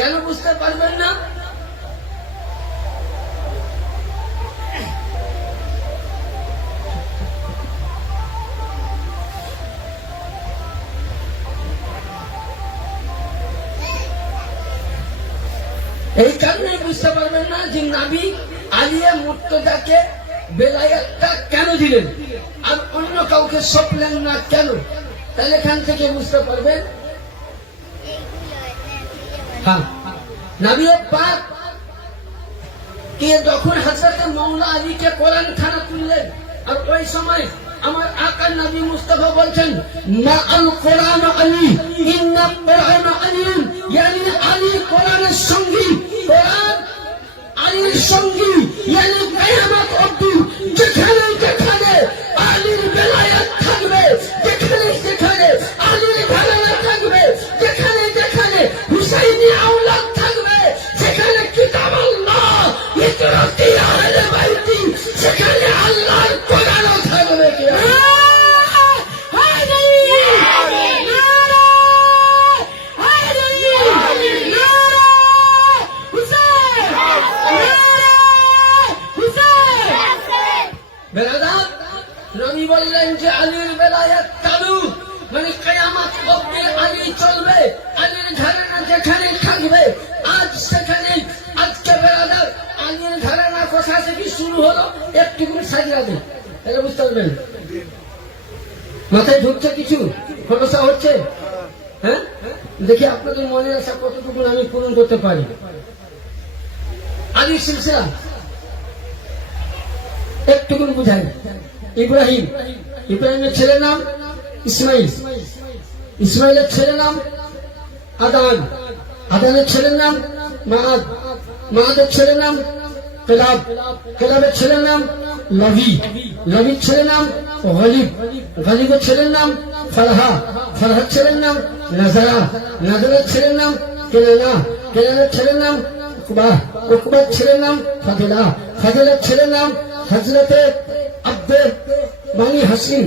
কেন বুঝতে পারবেন না? এই কারণে বুঝতে পারবেন না যে নবী আলিয়া মুর্তজাকে বেলায়েতটা কেন দিলেন আর অন্য কাউকে সঁপলেন না কেন। তাহলে এখান থেকে বুঝতে পারবেন হ্যাঁ নবী পাক কে যখন হযরত মাওলা আলীকে কোরআন খানা তুললেন আর ওই সময় আমার আকা নবী মুস্তাফা বলছেন মা আল কোরআন আলী ইন্না কোরআন আলী yani আলী কোরআনের সঙ্গী কোরআন আলীর সঙ্গী yani কিয়ামত অবধি যেখানে যেখানে আলীর বেলায়েত থাকবে যেখানে যেখানে আলীর ঘরানা থাকবে যেখানে যেখানে হুসাইনি আওলাদ থাকবে সেখানে কিতাব আল্লাহ ইতরাতি আহলে বাইতি সেখানে আল্লাহর কোরআনও থাকবে কি নবী বললেন যে আলীর বেলায়েত চালু মানে কিয়ামত অবধি আলী চলবে আলীর ঘরানা যেখানে থাকবে আজ সেখানে আজকে বেরাদার আলীর ঘরানা কোথা থেকে শুরু হলো একটু করে সাজিয়ে দেন তাহলে বুঝতে পারবেন। মাথায় ঢুকছে কিছু খোলসা হচ্ছে হ্যাঁ দেখি আপনাদের মনে আসা কতটুকু আমি পূরণ করতে পারি। আলী সিলসিলা একটুকু বুঝাই। ইব্রাহিম ইব্রাহিমের ছেলের নাম ইসমাইল ইসমাইলের ছেলের নাম আদান আদানের ছেলের নাম মাআদ মাআদের ছেলের নাম কেলাব কেলাবের ছেলের নাম লবি লবির ছেলের নাম গলিব গলিবের ছেলের নাম ফারহা ফারহার ছেলের নাম নাজারা নাজারের ছেলের নাম কেনানা কেনানের ছেলের নাম উকবা উকবার ছেলের নাম ফাদিলা ফাদিলার ছেলের নাম হযরতে আব্দুল বানি হাসিম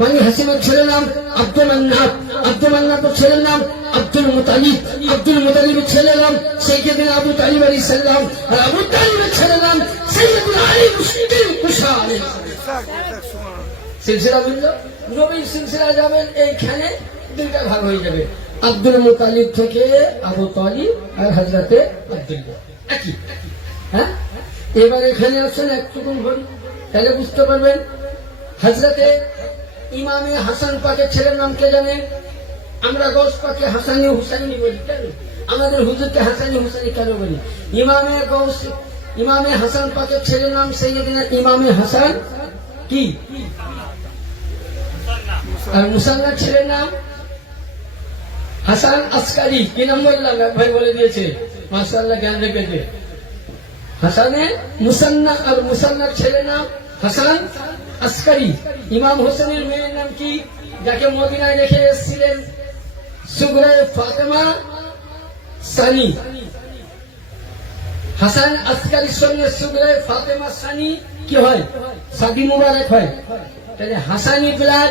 বানি হাসিমের ছেলের নাম আব্দুল মান্নাত আব্দুল মান্নাতের ছেলের নাম আব্দুল মুতালিব আব্দুল মুতালিবের ছেলের নাম সাইয়্যিদনা আবু তালিব আলাইহিস সালাম আর আবু তালিবের ছেলের নাম সাইয়্যিদনা আলী মুশরিকিন কুশা আলাইহিস সালাম। সিলসিলা বুঝলো নবীর সিলসিলা যাবেন এইখানে দুইটা ভাগ হয়ে যাবে আব্দুল মুতালিব থেকে আবু তালিব আর হযরতে আব্দুল্লাহ একই হ্যাঁ। এবার এখানে আসছেন একটুকুন বলি তাহলে বুঝতে পারবেন। হযরতে ইমামে হাসান পাকের ছেলের নাম কে জানেন? আমরা গৌস পাকে হাসানি হুসাইনি বলি কেন? আমাদের হুজুরকে হাসানি হুসাইনি কেন বলি? ইমামে গৌস ইমামে হাসান পাকের ছেলের নাম সাইয়্যিদনা ইমামে হাসান কি আর মুসান্নার ছেলের নাম হাসান আসকারি। কি নাম বললাম ভাই বলে দিয়েছে মাশাআল্লাহ জ্ঞান রেখেছে। হাসানে মুসান্না আর মুসান্নার ছেলের নাম হাসান আসকারি। ইমাম হোসেনের মেয়ের নাম কি যাকে মদিনায় রেখে এসেছিলেন? সুগরা ফাতেমা সানি। হাসান আসকারির সঙ্গে সুগরা ফাতেমা সানি কি হয়? শাদী মুবারক হয়। তাহলে হাসানি বিলাদ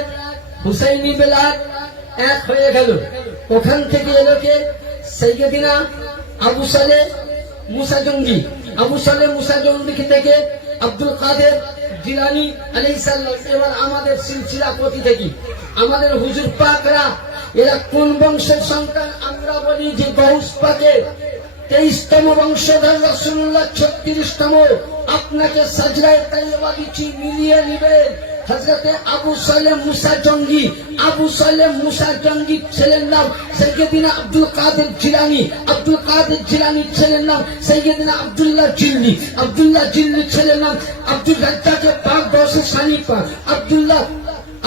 হুসাইনি বিলাদ এক হয়ে গেল। ওখান থেকে এলো কে? সাইয়্যিদিনা আবু সালেহ মুসা জঙ্গি। আবু সালেহ মুসা জঙ্গি থেকে আব্দুল কাদের জিলানী আলাইহিস সালাম। এবার আমাদের সিলসিলা পতি থেকে আমাদের হুজুর পাকরা এরা কোন বংশের সন্তান? আমরা বলি যে গৌস পাকের 23তম বংশধর রাসূলুল্লাহ 36তম। আপনাকে সাজরায়ে তাইয়্যিবা দিচ্ছি মিলিয়ে নেবেন। হযরতে আবু সালেহ মুসা জঙ্গি আবু সালেহ মুসা জঙ্গির ছেলের নাম সাইয়্যিদিনা আব্দুল কাদের জিলানী আব্দুল কাদের জিলানীর ছেলের নাম সাইয়্যিদিনা আব্দুল্লাহ জিল্লি আব্দুল্লাহ জিল্লির ছেলের নাম আব্দুল রাজ্জাক পাক বংশের সানিপা আব্দুল্লাহ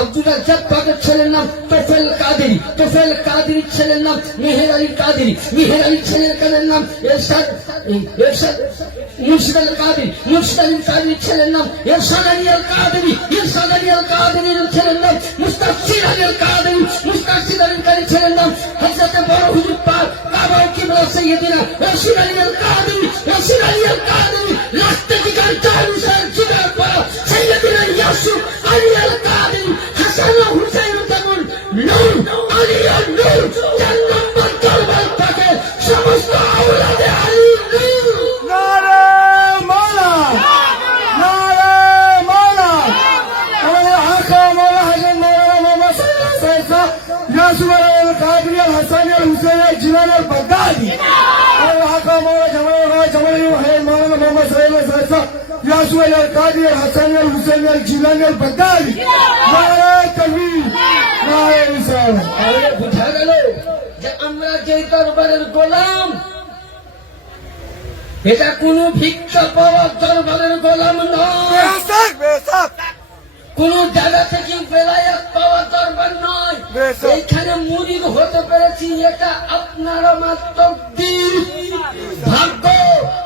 আব্দুল রাজ্জাক পাকের ছেলের নাম তোফেল কাদেরী তোফেল কাদেরীর ছেলের নাম মেহের আলী কাদেরী মেহের আলীর ছেলের নাম এরশাদ এরশাদ মুর্শিদ আল কাদেরী মুর্শিদ আলী কাদেরীর ছেলের নাম এরশাদ আলী আল কাদেরী এরশাদ আলী আল কাদেরীর ছেলের নাম মুস্তাফিদ আলী আল কাদেরী মুস্তাফিদ আলী কাদেরীর ছেলের নাম হযরতে বড় হুজুর পাক কাবা কিবলা সাইয়্যিদিনা রশিদ আলী আল কাদেরী রশিদ আলী আল কাদেরী লাস্ট দিকার চালু সার জিগার পা সাইয়্যিদিনা ইয়াসুফ আলী আল কাদেরী হাসান ও হুসাইন তেমন নূর আলী আর নূর 4 নম্বর দরবার পাকে সমস্ত আওলাদে আলীর নূর। নারে মাওলা, নারে মাওলা। আমাদের আকা মাওলা হাসান মাওলানা মোহাম্মদ সাল্লাল্লাহু আলাইহি ওয়াসাল্লাম ইয়াসুফ আল কাদরি আল হাসানি আল হুসাইনি আল জিলানি আল বাগদাদি। আমাদের আকা মাওলা জামালি মাওলানা মোহাম্মদ সাল্লাল্লাহু আলাইহি ওয়াসাল্লাম ইয়াসুফ আল কাদরি আল হাসানি আল হুসাইনি আল জিলানি আল বাগদাদি। নারে তাকবীর, নারে রিসালাত। তাহলে বুঝা গেল যে আমরা যে দরবারের গোলাম, এটা কোনো ভিক্ষা পাওয়ার দরবারের গোলাম নয়, বেশক বেশক কোন জায়গা থেকে বেলায়াত পাওয়ার দরবার নয়। বেশ। এইখানে মুরিদ হতে পেরেছি, এটা আপনার আমার তকদির, ভাগ্য।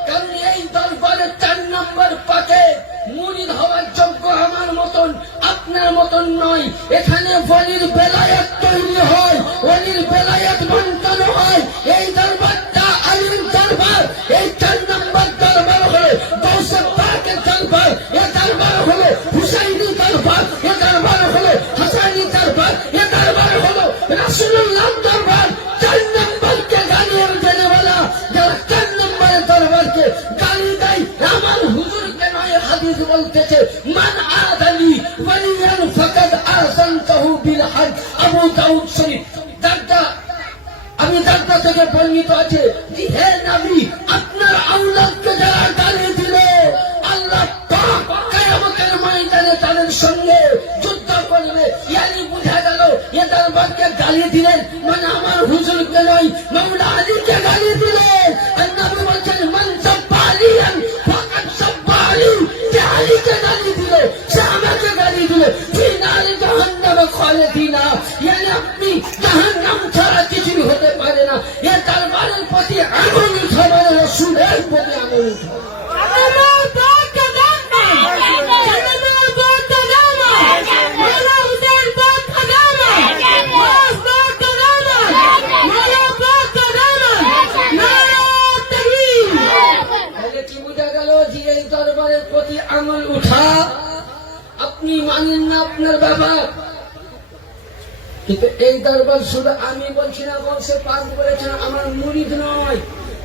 কারণ এই দরবারের 4 নম্বর পাকে মুরিদ হওয়ার যোগ্য আমার মতন আপনার মতন নয়। এখানে ওলির বেলায়াত তৈরি হয়, ওলির বেলায়াত বন্টন হয়। এই দরবারটা আলীর দরবার। এই 4 নম্বর দরবার হলো গৌসে পাকের দরবার। এ দরবার হলো হুসাইনি দরবার। এ দরবার হলো হাসানি দরবার। এ দরবার হলো রাসূলুল্লাহ দরবার। 4 নম্বরকে গালি দেনে वाला যারা 4 নম্বরের দরবারকে গালি দেয়, আমার হুজুরকে নয়, হাদিস বলতেছে মান আদালি ওয়ালিয়ান ফাকাদ আযানতাহু বিল হজ। আবু দাউদ শরীফ। আমি দাদা থেকে বর্ণিত আছে, হে নবী, আপনার আওলাদকে যারা গালি দিল, আল্লাহ পাক কিয়ামতের ময়দানে তাদের সঙ্গে যুদ্ধ করবে। ইয়ানি বুঝা গেল এ দরবারকে গালি দিলেন মানে আমার হুজুরকে নয়, মাওলা আলীকে গালি দিলেন। আর নবী বলছেন মান সাব্বা আলিয়ান ফাকাদ সাব্বা আলী। যে আলীকে গালি দিল সে আমাকে গালি দিল। ফি নারি জাহান্নামে খালিদিনা। ইয়ানি আপনি জাহান্নাম ছাড়া কিছুই হতে পারে না। এ দরবারের প্রতি আগুন উঠাবে, রাসূলের প্রতি আগুন উঠাবে। তাহলে কি বোঝা গেল যে এই দরবারের প্রতি আঙুল উঠা আপনি মানেন না আপনার ব্যাপার। কিন্তু এই দরবার শুধু আমি বলছি না, বলছে পাক বলেছেন, আমার মুরিদ নয়।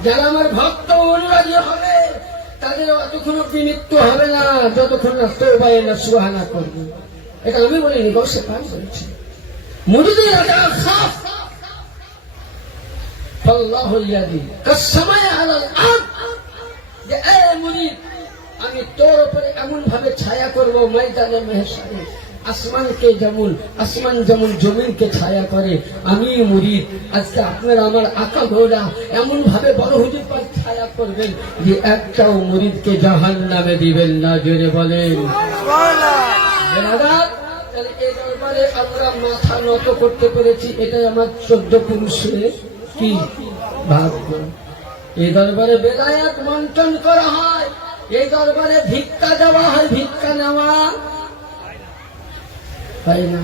যারা আমার ভক্ত অনুরাগী হবে তাদের অতক্ষণ অব্দি মৃত্যু হবে না যতক্ষণ না তওবা না সুবহানা করবে। এটা আমি বলিনি, বলছে পাক বলেছে। মুরিদের একটা খাফ আল্লাহু ইয়াদি কাসমায়ে আলাল আরদ, যে এ মুরিদ, আমি তোর উপরে এমন ভাবে ছায়া করব ময়দানে মেহশারে, আসমানকে যেমন আসমান যেমন জমিনকে ছায়া করে, আমি মুরিদ আজকে আপনার আমার আকা ঘোড়া এমন ভাবে বড় হুজুর পাক ছায়া করবেন যে একটাও মুরিদকে জাহান্নামে দিবেন না। জোরে বলেন সুবহানাল্লাহ। তাহলে এই দরবারে আমরা মাথা নত করতে পেরেছি, এটাই আমার 14 পুরুষের কি ভাগ্য। এই দরবারে বেলায়াত বন্টন করা হয়, এই দরবারে ভিক্ষা দেওয়া হয়, ভিক্ষা নেওয়া হয় না।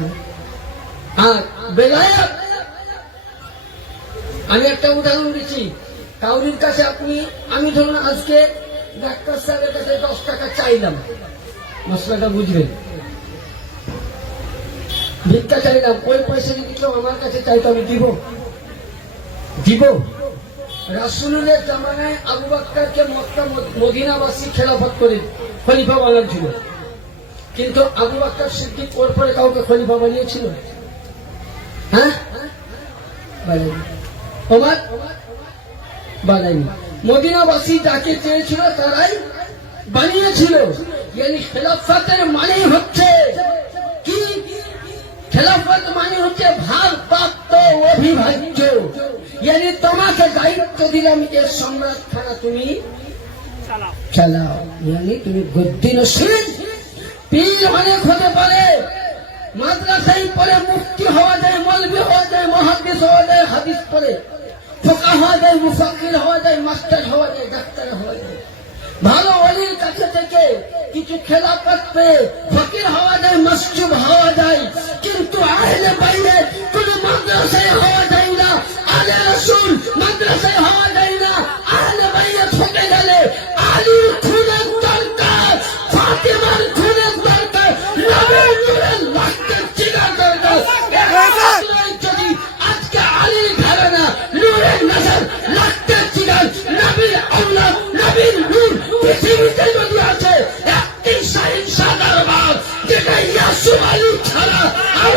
আর বেলায়াত, আমি একটা উদাহরণ দিচ্ছি। কাউরির কাছে আমি ধরুন আজকে ডাক্তার সাহেবের কাছে 10 টাকা চাইলাম, মশলাটা বুঝবেন, ভিক্ষা চাইলাম, ওই পয়সা যদি কেউ আমার কাছে চাইতো আমি দিব? রাসূলের জামানায় আবু বকরকে মক্কা মদিনাবাসী খেলাফত করে খলিফা বানিয়েছিল, কিন্তু আবু বকর সিদ্দিক ওর পরে কাউকে খলিফা বানিয়েছিল? হ্যাঁ, ওমর বানায়নি। মদিনাবাসী যাকে চেয়েছিল তারাই বানিয়েছিল। ইয়ানি খেলাফতের মানে হচ্ছে কি? খেলাফত মানে হচ্ছে ভারপ্রাপ্ত অভিভাজ্য। ইয়ানি তোমাকে দায়িত্ব দিলাম এর সম্রাটখানা তুমি চালাও। ইয়ানি তুমি গদ্দি নসীন। পীর অনেক হতে পারে, মাদ্রাসায় পড়ে মুফতি হওয়া যায়, মৌলভী হওয়া যায়, মুহাদ্দিস হওয়া যায়, হাদিস পড়ে ফোকা হওয়া যায়, মুফাক্কির হওয়া যায়, মাস্টার হওয়া যায়, ডাক্তার হওয়া যায়। ভালো ওলির কাছে থেকে কিছু খেলাফত পেয়ে ফকির হওয়া যায়, মাসজুব হওয়া যায়, কিন্তু আহলে বাইরে কোন মাদ্রাসায় হওয়া যায় না। আলে রাসূল মাদ্রাসায় হওয়া যায় না। আহলে বাইরে ঠকে গেলে আলীর খুনের দরকার, ফাতেমার খুনের দরকার, নবীর নূরের রক্তের চিনা দরকার। যদি আজকে আলীর ঘরানা নূরের নজর রক্তের নবীর নূর পৃথিবীতে যদি আছে একটি শাহিনশাহ দরবার যেটা ইয়াসুফ আলী ছাড়া আর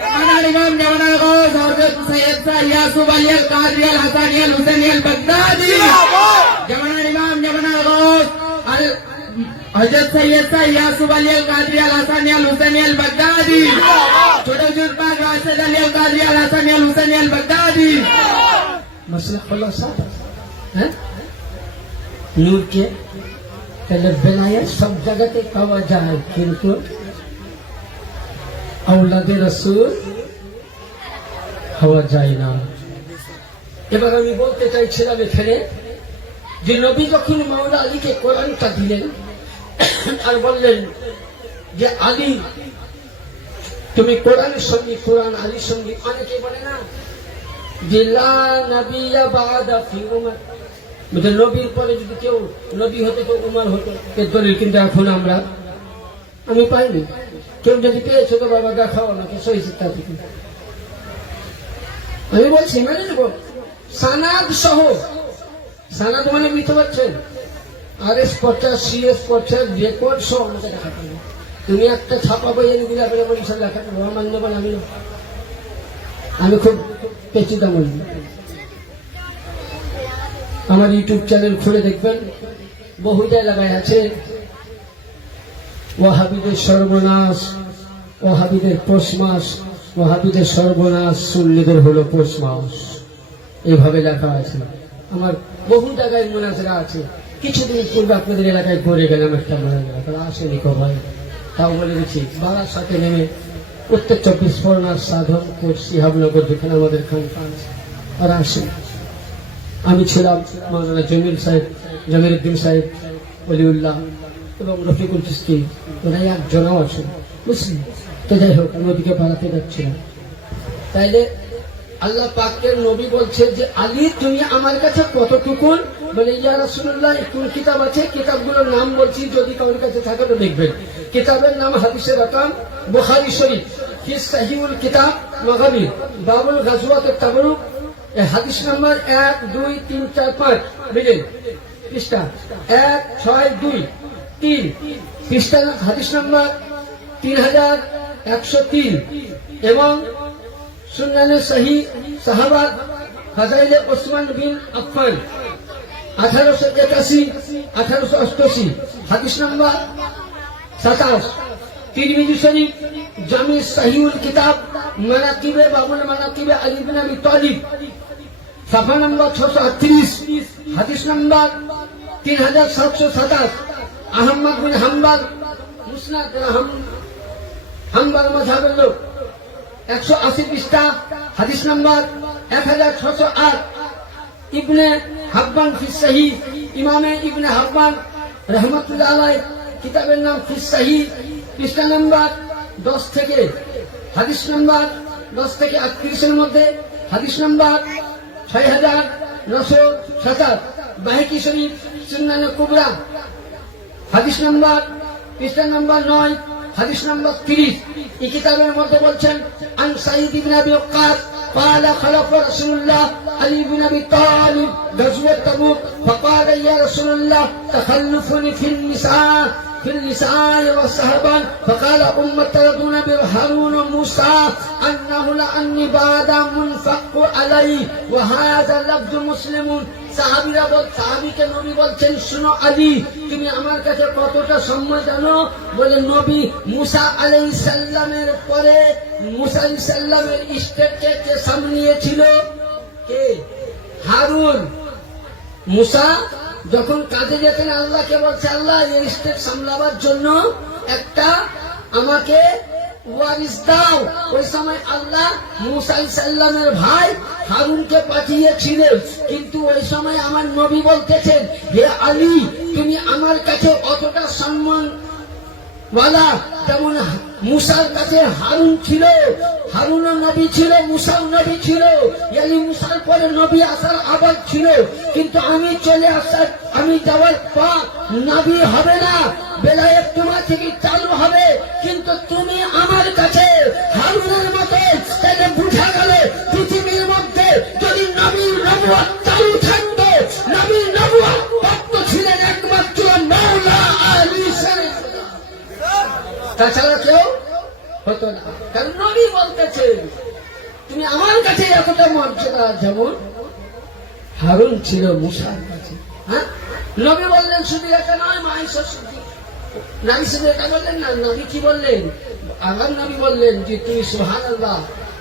জামানার ইমাম জামানার গৌস হযরত সৈয়দ শাহ ইয়াসুফ আলী আল কাদরি আল হাসানি আল হুসাইনি আল বাগদাদি জামানার ইমাম জামানার গৌস আর হযরত সৈয়দ শাহ ইয়াসুফ আলী আল কাদরি আল হাসানি আল হুসাইনি আল বাগদাদি ছোট হুজুর পাক রাশেদ আলী আল কাদরি আল হাসানি আল হুসাইনি আল বাগদাদি मसला खुलासा है नूर के তাহলে বেলায়েত সব জায়গাতে পাওয়া যায় কিন্তু আওলাদে রাসূল হওয়া যায় না। এবার আমি বলতে চাইছিলাম এখানে যে নবী যখন মাওলা আলীকে কোরআনটা দিলেন আর বললেন যে আলী তুমি কোরআনের সঙ্গে কোরআন আলীর সঙ্গে অনেকে বলে না যে লা নবিয়্যা বা'দা ফি উমর মানে নবীর পরে যদি কেউ নবী হতো তো উমর হতো এর দলিল কিন্তু এখন আমি পাইনি। কেউ যদি পেয়েছো তো বাবা দেখাও নাকি সহি সিদ্ধা থেকে আমি বলছি মানে নেব সানাদ সহ সানাদ মানে বুঝতে পারছেন RS 50 CS 50 রেকর্ড সহ আমাকে দেখাতে হবে। তুমি একটা ছাপা বই এনে দিলে আপনার বলছেন দেখাতে হবে আমার নেবেন আমি খুব পেচিদা বলি। আমার ইউটিউব চ্যানেল খুলে দেখবেন বহু জায়গায় আছে ওয়াহাবিদের সর্বনাশ ওয়াহাবিদের পৌষ মাস ওয়াহাবিদের সর্বনাশ সুন্নিদের হলো পৌষ মাস এইভাবে লেখা আছে। আমার বহু জায়গায় মোনাজারা আছে। কিছুদিন পূর্বে আপনাদের এলাকায় ঘুরে গেলাম একটা মোনাজারা তারা আসেনি ভাই তাও বলে গেছি বাবার সাথে নেমে উত্তর 24 পরগনার সাধন করছি হাবনগর যেখানে আমাদের খান আর আসেন। আমি ছিলাম মাওলানা জমিরুদ্দিন সাহেব ওলিউল্লাহ এবং রফিকুল চিশতি ওরা একজনও আছেন বুঝলি। তো যাই হোক আমি ওদিকে বাড়াতে যাচ্ছিলাম। তাইলে আল্লাহ পাকের নবী বলছে যে আলী তুমি আমার কাছে কতটুকুন বলে ইয়া রাসূলুল্লাহ কোন কিতাব আছে কিতাবগুলোর নাম বলছি যদি কারোর কাছে থাকে তো দেখবেন। কিতাবের নাম হাদিসের রকম বুখারী শরীফ ফি সহিহুল কিতাব মাগাবি বাবুল গাজওয়াত তাবরুক হাদিস নাম্বার 1 2 3 4 5 বুঝলেন পৃষ্ঠা 1 6 2 3 পৃষ্ঠা হাদিস নাম্বার 3103 এবং সুন্নানে সহি সাহাবা ফাজাইলে ওসমান বিন আফফান 1881 1888 হাদিস নাম্বার 27 তিরমিজি শরীফ জামি সহিহুল কিতাব মানাকিবে বাবুল মানাকিবে আলী ইবনে আবি তালিব সাফা নাম্বার 638 হাদিস নাম্বার 3727 আহমদ বিন হাম্বল মুসনাদ হাম্বল মাযহাবের লোক 180 পৃষ্ঠা হাদিস নাম্বার 1608 ইবনে হাব্বান ফি সহিহ ইমামে ইবনে হাব্বান রাহমাতুল্লাহ আলাইহি কিতাবের নাম ফি সহিহ পৃষ্ঠা নাম্বার 10 থেকে হাদিস নাম্বার 10 থেকে 38 এর মধ্যে হাদিস নাম্বার 6907 বাহকি শরীফ সুন্নানে কুবরা হাদিস নাম্বার পৃষ্ঠা নাম্বার 9 হাদিস নাম্বার 30 এই কিতাবের মধ্যে বলছেন আন সাঈদ ইবনে আবি ওয়াক্কাস قال خلف رسول الله علي بن ابي طالب غزوة تبوك فقال يا رسول الله تخلفني في النساء والصحابة فقال تردون بهارون وموسى أنه لأني بعد منفق علي وهذا لفظ مسلم সাহাবীকে নবী বলছেন শুনো আলী তুমি আমার কাছে কতটা সম্মান জানো বলে নবী মুসা আলাইহিস সালামের পরে মুসা আলাইহিস সালামের স্টেটকে কে সামলিয়েছিল কে হারুন। মুসা যখন কাজে যেতেন আল্লাহকে বলছে আল্লাহ এই স্টেট সামলাবার জন্য একটা আমাকে ওয়ারিস দাও। ওই সময় আল্লাহ মুসা আলাইহিস সালামের ভাই হারুনকে পাঠিয়েছিলেন কিন্তু ওই সময় আমার নবী বলতেছেন হে আলী তুমি আমার কাছে অতটা সম্মান ওয়ালা যেমন মুসার কাছে হারুন ছিল হারুনও নবী ছিল মুসাও নবী ছিল ইয়ানি মুসার পরে নবী আসার আবাদ ছিল কিন্তু আমি চলে আসার আমি যাওয়ার পর নবী হবে না বেলায়েত তোমার থেকে চালু হবে কিন্তু তুমি আমার কাছে হারুনের মতো তাহলে বুঝা গেল পৃথিবীর মধ্যে যদি নবীর নবুয়ত চালু থাকতো কাছে, তুমি আমার কাছে এতটা মর্যাদা যেমন হারুন ছিল মুসার কাছে। হ্যাঁ, নবী বললেন শুধু এটা নয়, মায়েশা শুধু নবী শুধু এটা বললেন না, নবী কি বললেন? আমার নবী বললেন যে তুমি সুবহানাল্লাহ,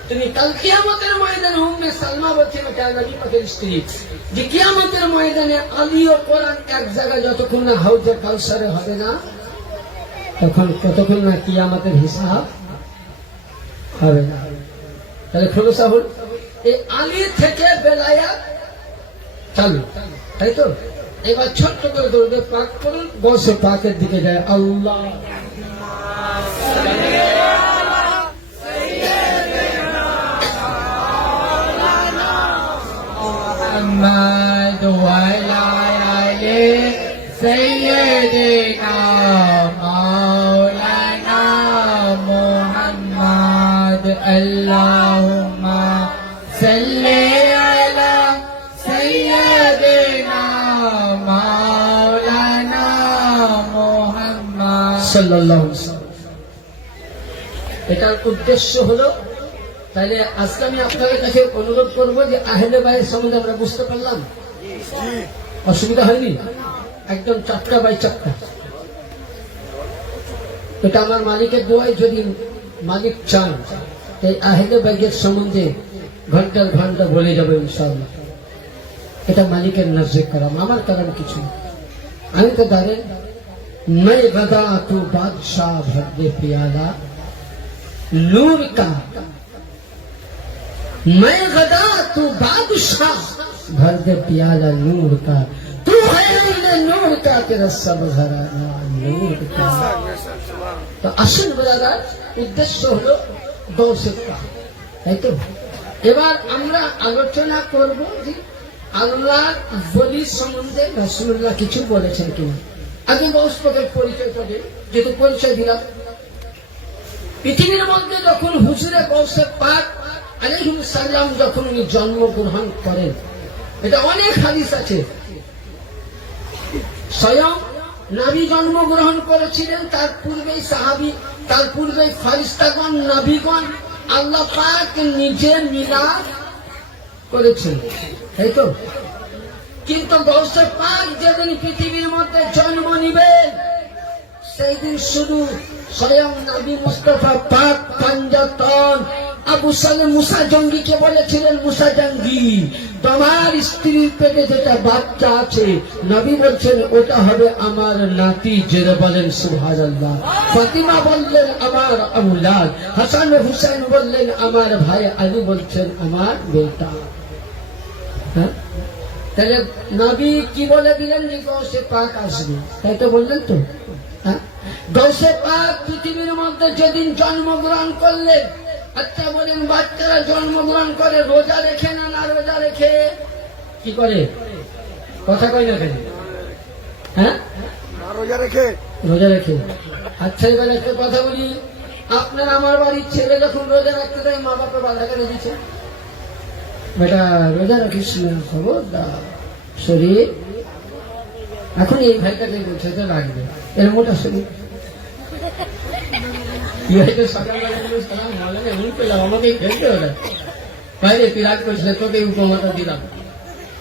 তুমি কাল কিয়ামতের ময়দানে উম্মে সালমা বলছেন, এটা নবী পাকের স্ত্রী, যে কিয়ামতের ময়দানে আলী ও কোরআন এক জায়গায় যতক্ষণ না হাউজে কাউসারে হবে না, ততক্ষণ না কিয়ামতের হিসাব হবে না। তাহলে খোলসা হল এই আলী থেকে বেলায়াত চালু, তাই তো? এবার ছোট্ট করে দৌড়ে পাক করুন, গৌসে পাকের দিকে যায়। আল্লাহ محمد وعلى آله سيدنا مولانا محمد اللهم صل على سيدنا مولانا محمد সাল্লাল্লাহু আলাইহি ওয়াসাল্লাম। এটার উদ্দেশ্য হলো, তাহলে আজকে আমি আপনাদের কাছে অনুরোধ করবো যে আহলে বাইত সম্বন্ধে আমরা বুঝতে পারলাম, অসুবিধা হয়নি? একদম 4টা বাই 4টা। এটা আমার মালিকের দোয়ায়, যদি মালিক চান এই আহলে বাইতের সম্বন্ধে ঘন্টার ঘন্টা বলে যাবে ইনশাআল্লাহ। এটা মালিকের নজরে কালাম, আমার কালাম কিছু না। আমি তো দাঁড়ে मैं गदा तू बादशाह भर दे प्याला नूर का, मैं गदा तू बादशाह भर दे प्याला नूर का, तू है नूर का, तेरा सब घराना नूर का। তো আসুন ব্রাদার, উদ্দেশ্য হলো দর্শকতা, তাই তো? এবার আমরা আলোচনা করব যে আল্লাহ বলির সম্বন্ধে রাসূলুল্লাহ কিছু বলেছেন কিনা। আগে গৌসপদের পরিচয় করে, যেহেতু পরিচয় দিলাম, পৃথিবীর মধ্যে যখন হুজুরে গৌসে পাক আলাইহিস সালাম যখন উনি জন্মগ্রহণ করেন, এটা অনেক হাদিস আছে। স্বয়ং নবী জন্মগ্রহণ করেছিলেন, তার পূর্বেই সাহাবী, তার পূর্বেই ফারিস্তাগণ, নবীগণ আল্লাহ পাক নিজে মিলাদ করেছেন, তাই তো? কিন্তু গৌসে পাক যেদিন পৃথিবীর মধ্যে জন্ম নিবেন, সেই দিন শুধু স্বয়ং নবী মুস্তাফা পাক পাঞ্জাতন আবু সালে মুসা জঙ্গিকে বলেছিলেন, মুসা জঙ্গি, তোমার স্ত্রীর পেটে যেটা বাচ্চা আছে, নবী বলছেন ওটা হবে আমার নাতি। জেরে বলেন সুবহানাল্লাহ। ফাতিমা বললেন আমার আওলাদ, হাসান ও হুসাইন বললেন আমার ভাই, আলী বলছেন আমার বেটা। হ্যাঁ, তাহলে নবী কি বলে দিলেন যে গৌসে পাক আসবে, তাই তো বললেন তো? হ্যাঁ, গৌসে পাক পৃথিবীর মধ্যে যেদিন জন্মগ্রহণ করলেন, আচ্ছা বলেন বাচ্চারা জন্মগ্রহণ করে রোজা রেখে না, না রোজা রেখে কি করে? কথা কই না কেন? হ্যাঁ, রোজা রেখে। রোজা রেখে। আচ্ছা এবার একটা কথা বলি, আপনার আমার বাড়ির ছেলে যখন রোজা রাখতে দেয়, মা বাপের বাধা কেন দিচ্ছে? বেটা রোজা রাখিস না, খবরদার শরীর। এখন এই ভাইটাকে বলছে তো লাগবে, এর মোটা শরীর। সকালবেলা এমন পেলাম, আমাকে খেলতে হবে বাইরে, তুই রাগ করিস না, তোকে উপমাটা দিলাম।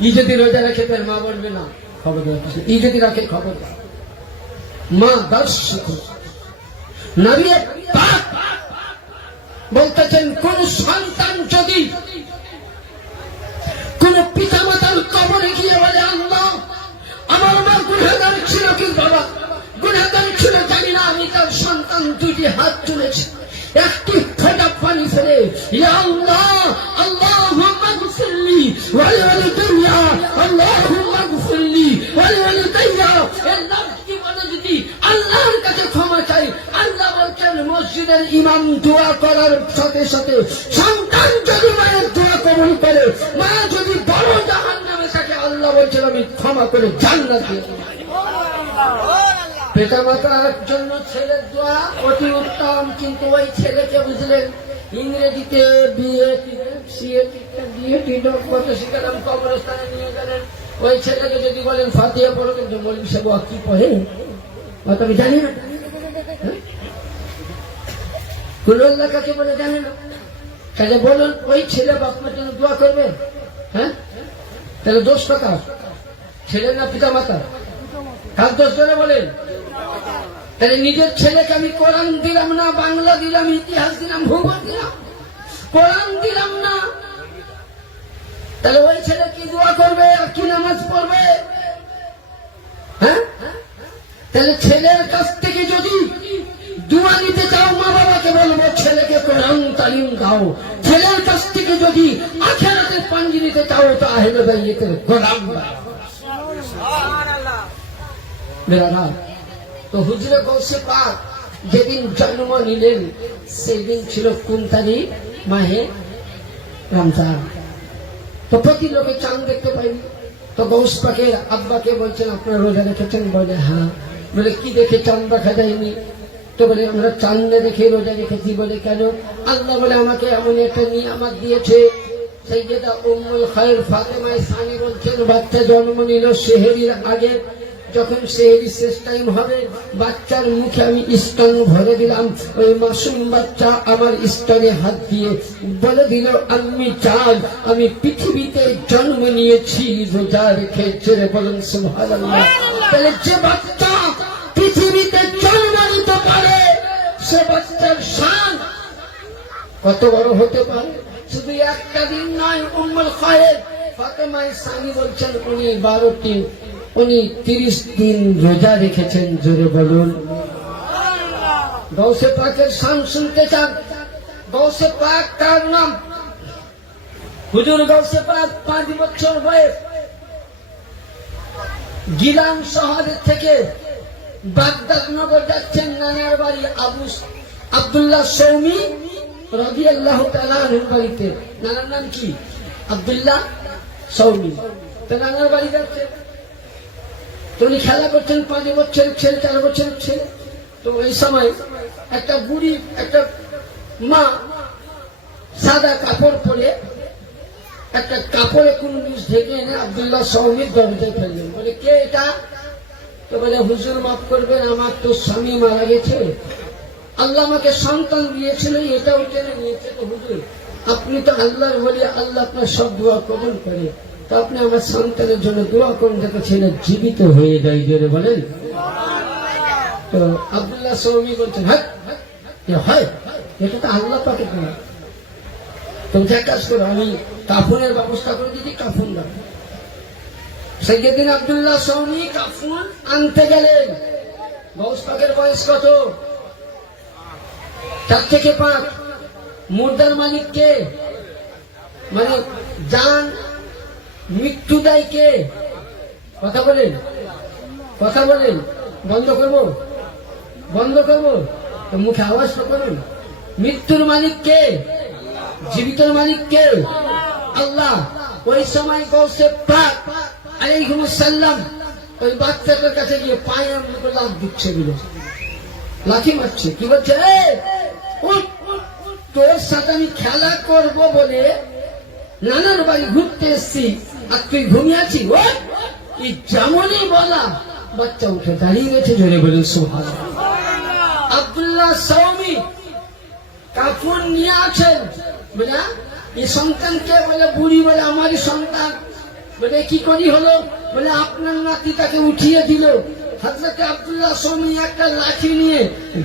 ই যদি রোজা রাখে তোর মা বলবে না, খবরদার। ই যদি রাখে খবরদার। মা দর্শক নবী পাক বলতেছেন, কোন সন্তান যদি কোন পিতা মাতার কবরে গিয়ে বলে, আল্লাহ আমার মা গুনাহগার ছিল, কিন্তু বাবা গুনাহগার ছিল জানি না, আমি তার সন্তান দুটি হাত তুলেছি, একটি ফোঁটা পানি ফেলে, ইয়া আল্লাহ আল্লাহুম্মা গফিরলি ওয়া লিওয়ালিদাইয়া, আল্লাহুম্মা গফিরলি ওয়া লিওয়ালিদাইয়া, আল্লাহ কি বলে যদি আল্লাহর কাছে ক্ষমা চাই, আল্লাহ বলছেন মসজিদের ইমাম দোয়া করার সাথে সাথে সন্তান যদি মায়ের দোয়া কবুল করে, মা যদি বড় জাহান্নামে থাকে, আল্লাহ বলছেন আমি ক্ষমা করে জান্নাত দিয়ে দেব। পিতা মাতার জন্য ছেলের দোয়া অতি উত্তম, কিন্তু ওই ছেলেকে বুঝলেন ইংরেজিতে বিএটি কত শিখালাম, কবরস্থানে নিয়ে গেলেন। ওই ছেলেকে যদি বলেন ফাতিহা পড়ো, কিন্তু মৌলভী সাহেব কি পড়ে আমি জানি না, কুল্লাহ কাকে বলে জানে না। তাহলে বলুন ওই ছেলে বাপমার জন্য দোয়া করবে? হ্যাঁ, তাহলে দোষ কথা ছেলে না পিতা মাতা? কার দোষ ধরে বলেন? তাহলে নিজের ছেলেকে আমি কোরআন দিলাম না, বাংলা দিলাম, ইতিহাস দিলাম, ভূগোল দিলাম, কোরআন দিলাম না, তাহলে ওই ছেলে কি দোয়া করবে আর কি নামাজ পড়বে? হ্যাঁ, তাহলে ছেলের কাছ থেকে যদি দোয়া নিতে চাও, মা বাবাকে বলবো ছেলেকে কোরআন তালিম দাও। ছেলের কাছ থেকে যদি আখিরাতের পাঞ্জি নিতে চাও, তো আহলে বাইতের গোলাম বানাও। মেরা নাম তো হুজুরে গৌসে পাক যেদিন জন্ম নিলেন সেদিন ছিল কোন তারিখ? মাহে রমজান। তো প্রতি লোকে চাঁদ দেখতে পাইনি। তো গৌস পাকের আব্বাকে বলছেন আপনারা রোজা রেখেছেন? বলে হ্যাঁ। বলে কি দেখে চাঁদ দেখা যায়নি? তো বলে আমরা চাঁদে দেখে রোজা রেখেছি। বলে কেন? আল্লাহ বলে আমাকে এমন একটা নিয়ামত দিয়েছে। সাইয়্যিদা উম্মুল খায়র ফাতেমা সানি বলছেন বাচ্চা জন্ম নিল সেহরির আগে, যখন সেহরি শেষ টাইম হবে বাচ্চার মুখে আমি স্তন ভরে দিলাম। ওই মাসুম বাচ্চা আমার স্তনে হাত দিয়ে বলে দিল আমি চাঁদ, আমি পৃথিবীতে জন্ম নিয়েছি রোজা রেখে। ছেড়ে বলেন সুবহানাল্লাহ। তাহলে যে বাচ্চা পৃথিবীতে জন্ম নিতে পারে সে বাচ্চার শান কত বড় হতে পারে। শুধু একটা দিন নয়, উম্মুল খায়র ফাতেমা সানি বলছেন উনি 30 দিন রোজা রেখেছেন। জোরে বলুন। গৌসে পাকের শান শুনতে চান? গৌসে পাক কার নাম? হুজুর গৌসে পাক 5 বছর বয়স গিলান শহরের থেকে বাগদাদ নগর যাচ্ছেন নানার বাড়ি আব্দুল্লাহ সৌমি রাদিয়াল্লাহু তাআলা আনহুর বাড়িতে। নানার নাম কি? আব্দুল্লাহ সৌমি। তো নানার বাড়ি যাচ্ছেন, উনি খেলা করছেন। 5 বছরের ছেলে, 4 বছরের ছেলে। তো ওই সময় একটা বুড়ি, একটা মা সাদা কাপড় পরে একটা কাপড়ে কোন জিনিস ঢেকে এনে আব্দুল্লাহ সৌমির দরজায় ফেললেন। বলে কে এটা? তো বলে হুজুর মাফ করবেন, আমার তো স্বামী মারা গেছে, আল্লাহ আমাকে সন্তান দিয়েছিল, এটাও টেনে নিয়েছে। তো হুজুর আপনি তো আল্লাহর বলি, আল্লাহ আপনার সব দোয়া কবুল করে, তো আপনি আমার সন্তানের জন্য দোয়া করুন যাতে ছেলে জীবিত হয়ে যায়। জোরে বলেন। তো আব্দুল্লাহ সৌমি বলছেন হ্যাঁ হয়, এটা তো আল্লাহ পাকের দোয়া। তো এক কাজ করো, আমি কাফনের ব্যবস্থা করে দিচ্ছি, কাফন দাও। সেদিন আব্দুল্লাহ সৌমি কাফন আনতে গেলেন। গৌস পাকের বয়স কত? 4 থেকে 5। মুর্দার মালিক কে? মানে জান মৃত্যু দেয় কে? কথা বলেন, কথা বলেন। বন্ধ করবো, বন্ধ করবো? তো মুখে আওয়াজ তো করুন। মৃত্যুর মালিক কে? জীবিতর মালিক কে? আল্লাহ। ওই সময় গৌসে পাক আলাইহিস সালাম ওই বাচ্চাটার কাছে গিয়ে পায়ে আঙুলে লাফ দিচ্ছে, দিল লাঠি মারছে। কি বলছে? তোর সাথে আমি খেলা করব বলে নানার বাড়ি ঘুরতে এসছি, আর তুই ঘুমিয়ে আছি? এই যেমনই বলা বাচ্চা উঠে দাঁড়িয়ে গেছে। জোরে বলেন সুবহানাল্লাহ। আব্দুল্লাহ সৌমি কাফন নিয়ে আছেন। বলে এই সন্তানকে? বলে বুড়ি বলে আমারই সন্তান। বলে কি করি হলো? বলে আপনার নাতি তাকে উঠিয়ে দিল। হযরত আব্দুল্লাহ সৌমি একটা লাঠি নিয়ে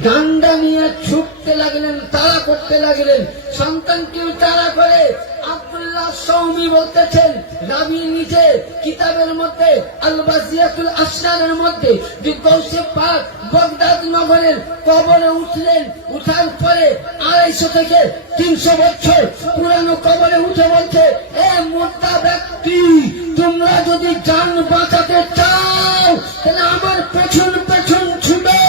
ডান্ডা নিয়ে ছুটতে লাগলেন, তাড়া করতে লাগলেন। সন্তানকেও তাড়া করে। আব্দুল্লাহ সৌমি বলতেছেন রাবি নিচে কিতাবের মধ্যে আল বাজিয়াতুল আসরারের মধ্যে যে গৌসে পাক বাগদাদ নগরের কবরে উঠলেন। উঠার পরে 250 থেকে 300 বছর পুরানো কবরে উঠে বলছে, এ মুর্দা ব্যক্তি, তোমরা যদি জান বাঁচাতে চাও তাহলে আমার পেছন পেছন ছুটো।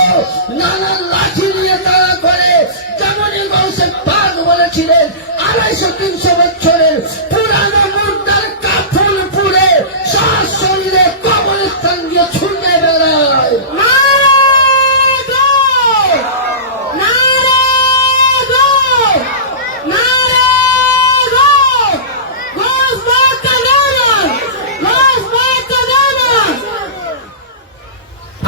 নানা লাঠি নিয়ে তাড়া করে। যেমনই গৌসে পাক বলেছিলেন 250-300 বছরের পুরানো মুর্দার কাফন পুড়ে সশরীরে কবরস্থান দিয়ে ছুটে বেড়ায়।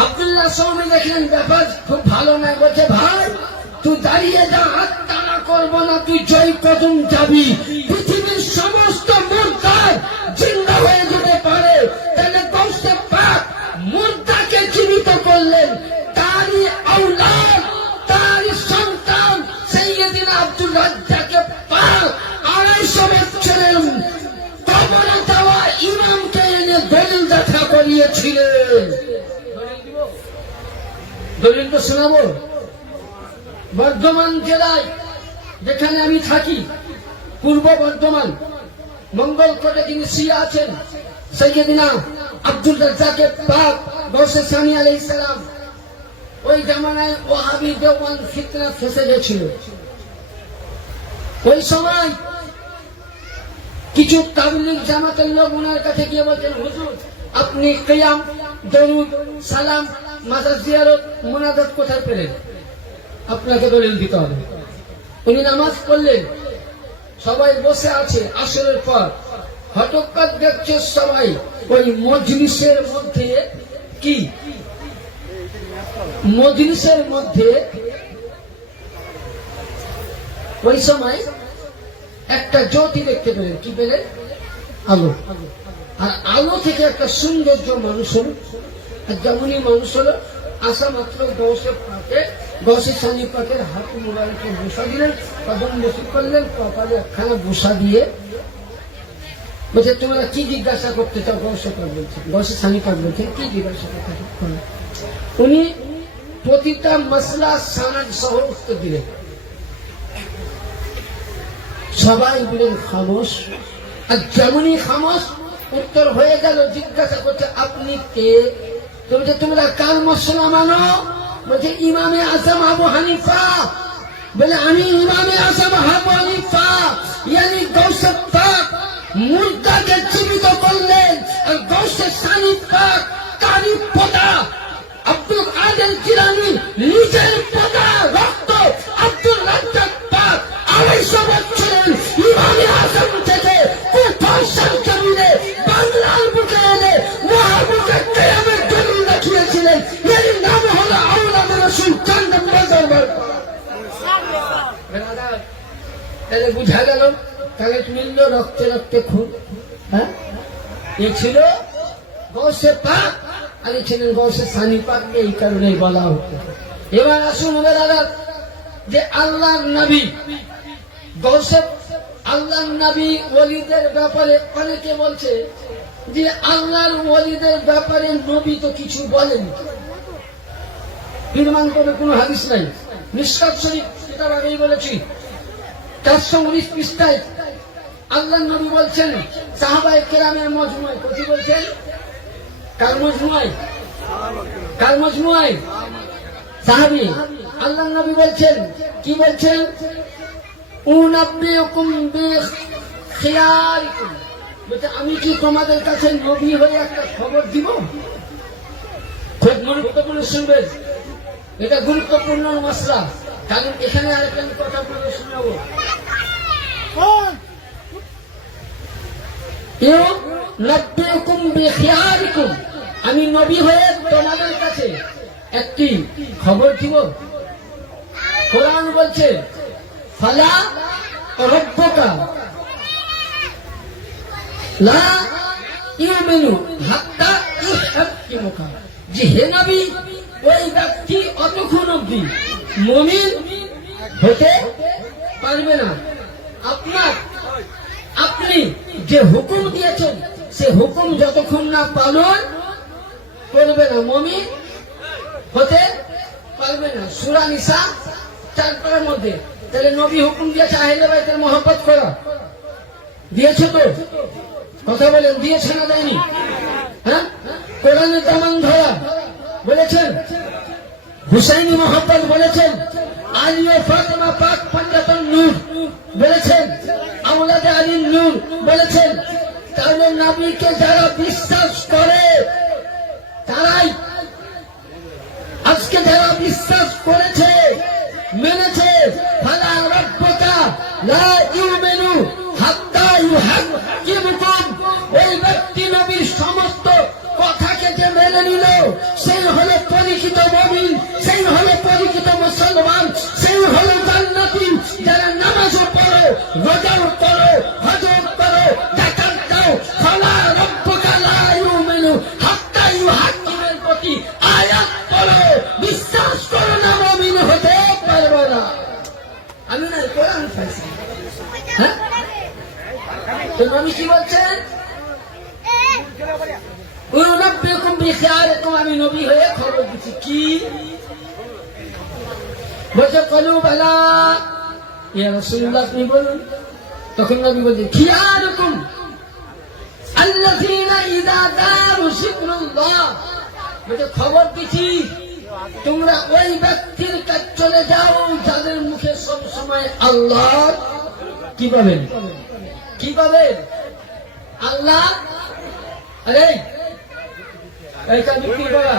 আব্দুল্লাহ সৌমি দেখলেন ব্যাপার খুব ভালো না। বলছে ভাই তুই দাঁড়িয়ে যা, হাত টানা করব না, তুই জয় কদম যাবি। পৃথিবীর সমস্ত মুর্দার জিন্দা হয়ে যেতে পারে, তাহলে গৌসে পাক মুর্দাকে জীবিত করলেন। তারই আওলাদ, তারই সন্তান সাইয়েদিনা আব্দুর রাজ্জাকে পাক 250 বছরের কবরে দেওয়া ইমামকে এনে দলিল দেখা করিয়েছিলেন। দলিল তো শোনাবো। বর্ধমান জেলায় যেখানে আমি থাকি, পূর্ব বর্ধমান মঙ্গলকোটে যিনি শিয়া আছেন সাইয়েদিনা আব্দুল রাজ্জাকে পাক গৌসে সানি আলাইহিস সালাম, ওই জামানায় ওয়াহাবি দেওবন্দ ফিতনা ফেসে গেছিল। ওই সময় কিছু তাবলীগ জামাতের লোক ওনার কাছে গিয়ে বলছেন, হুজুর আপনি কিয়াম, দরুদ, সালাম, মাজার জিয়ারত, মুনাজাত কোথায় পেলেন? আপনাকে দলিল দিতে হবে। উনি নামাজ পড়লেন, সবাই বসে আছে আসরের পর, হঠাৎ দেখছে সবাই ওই মজলিসের মধ্যে কি, মজলিসের মধ্যে ওই সময় একটা জ্যোতি দেখতে পেলেন। কি পেলেন? আলো। আর আলো থেকে একটা সৌন্দর্য মানুষ হলো। যেমনই মানুষ হলো, আসা মাত্র গৌসে সানি পাকের হাত মোবাইলকে বসা দিলেন, কদম বসি করলেন, কপালে একখানা বসা দিয়ে বলছে, তোমরা কি জিজ্ঞাসা করতে চাও? গৌসে পাক বলছেন, গৌসে সানি পাক বলছেন, কি জিজ্ঞাসা করতে চাও? উনি প্রতিটা মসলা সানাদ সহ উত্তর দিলেন। সবাই বলেন খামোশ। আর যেমনই খামোশ উত্তর হয়ে গেল, জিজ্ঞাসা করছে আপনি কে? বলছে তোমরা কার মশলা মানো? বলছে ইমামে আজম আবু হানিফা। বলে আমি ইমামে আজম আবু হানিফা, ইয়ানি গৌসে পাক মুর্দাকে জীবিত করলেন। আর গৌসে সানি পাক তারই পোতা আব্দুল কাদের জিলানী নিজের পোতা রক্ত আব্দুল রাজ্জাক পাক 250 বছরের ইমামে আজম থেকে কুফার জমিনে বাংলার বুকে এনে মহাবুকে কিয়ামের দলিল দেখিয়েছিলেন। এর নাম হলো আওলাদ রাসূল চান্দন বাজার। তাহলে বুঝা গেল, তাহলে মিলল রক্তে রক্তে খুন। হ্যাঁ, এ ছিল গৌসে পাক আর এ ছিলেন গৌসে সানি পাক, এই কারণেই বলা হতো। এবার আসুন দাদা, যে আল্লাহর নবী গৌসে, আল্লাহর নবী ওলিদের ব্যাপারে অনেকে বলছে যে আল্লাহর ওলিদের ব্যাপারে নবী তো কিছু বলেনি, প্রমাণ করে কোনো হাদিস নাই। মিশকাত শরীফ কিতাব আগেই বলেছি, 419 পৃষ্ঠায় আল্লাহর নবী বলছেন সাহাবায়ে কেরামের মজমুআয়, কি বলছেন? কার মজমুআয়? কার মজমুআয়? সাহাবী। আল্লাহর নবী বলছেন, কি বলছেন? উনাব্বিউকুম বিখিয়ারিকুম। বলতে আমি কি তোমাদের কাছে নবী হয়ে একটা খবর দিব? খুব গুরুত্বপূর্ণ শুনবেন, এটা গুরুত্বপূর্ণ মশলা। কারণ এখানে আরেকটা কথা আপনাদের শোনাবো। ইউনাব্বিউকুম বিখিয়ারিকুম, আমি নবী হয়ে তোমাদের কাছে একটি খবর দিব। কোরআন বলছে ফালা রাব্বুকা লা ইউমিনু হাত্তা ইউহাক্কিমুকা, যে হে নবী ওই ব্যক্তি অতক্ষণ অবধি মুমিন হতে পারবে না, আপনি যে হুকুম দিয়েছেন সে হুকুম যতক্ষণ না পালন করবে না মুমিন হতে পারবে না। সূরা নিসা 4 পারার মধ্যে। তাহলে নবী হুকুম দিয়েছে আহলে বাইতের মহব্বত করা, দিয়েছে তো? কথা বলেন, দিয়েছে না দেয়নি? হ্যাঁ, কোরআনের দামান ধরা বলেছেন, হুসাইনি মহব্বত বলেছেন, আলী ও ফাতেমা পাক পাঞ্জাতন নূর বলেছেন, আওলাদে আলীর নূর বলেছেন। তাহলে নবীকে যারা বিশ্বাস করে তারাই, আজকে যারা বিশ্বাস করেছে, মেনেছে, ফালা রাব্বুকা লা ইউমিনু হাত্তা ইউহাক্কিমুকুম, ওই ব্যক্তি নবীর সমস্ত কথাকে যে মেনে নিল সেই হলো পরিচিত মুমিন, সেই হলো পরিচিত মুসলমান, সেই হলো জান্নাতি। যারা রোজাও করো, হজও করো, যাকাত দাও, ফালা রাব্বুকা লা ইউমিনু হাত্তা ইউহাক্কিমুল প্রতি আয়াত পড়ো, বিশ্বাস করো না মুমিন হতে পারবে না। আমি না কোরআন পড়ছি, হ্যাঁ? তো নবী কি বলছেন? উনাব্বিউকুম বিখিয়ারিকুম, আমি নবী হয়ে খবর দিচ্ছি। কি বলছে? কলু বালা ইয়া রাসূলুল্লাহ, আপনি বলুন। তখন নবী বলছে খিয়ারুকুম আল্লাযীনা ইযা দারু যিকরুল্লাহ, বলছে খবর দিচ্ছি তোমরা ওই ব্যক্তির কাছে চলে যাও যাদের মুখে সব সময় আল্লাহ কি পাবেন? কি পাবেন? আল্লাহ। আরে এই কা বিক্রি করা,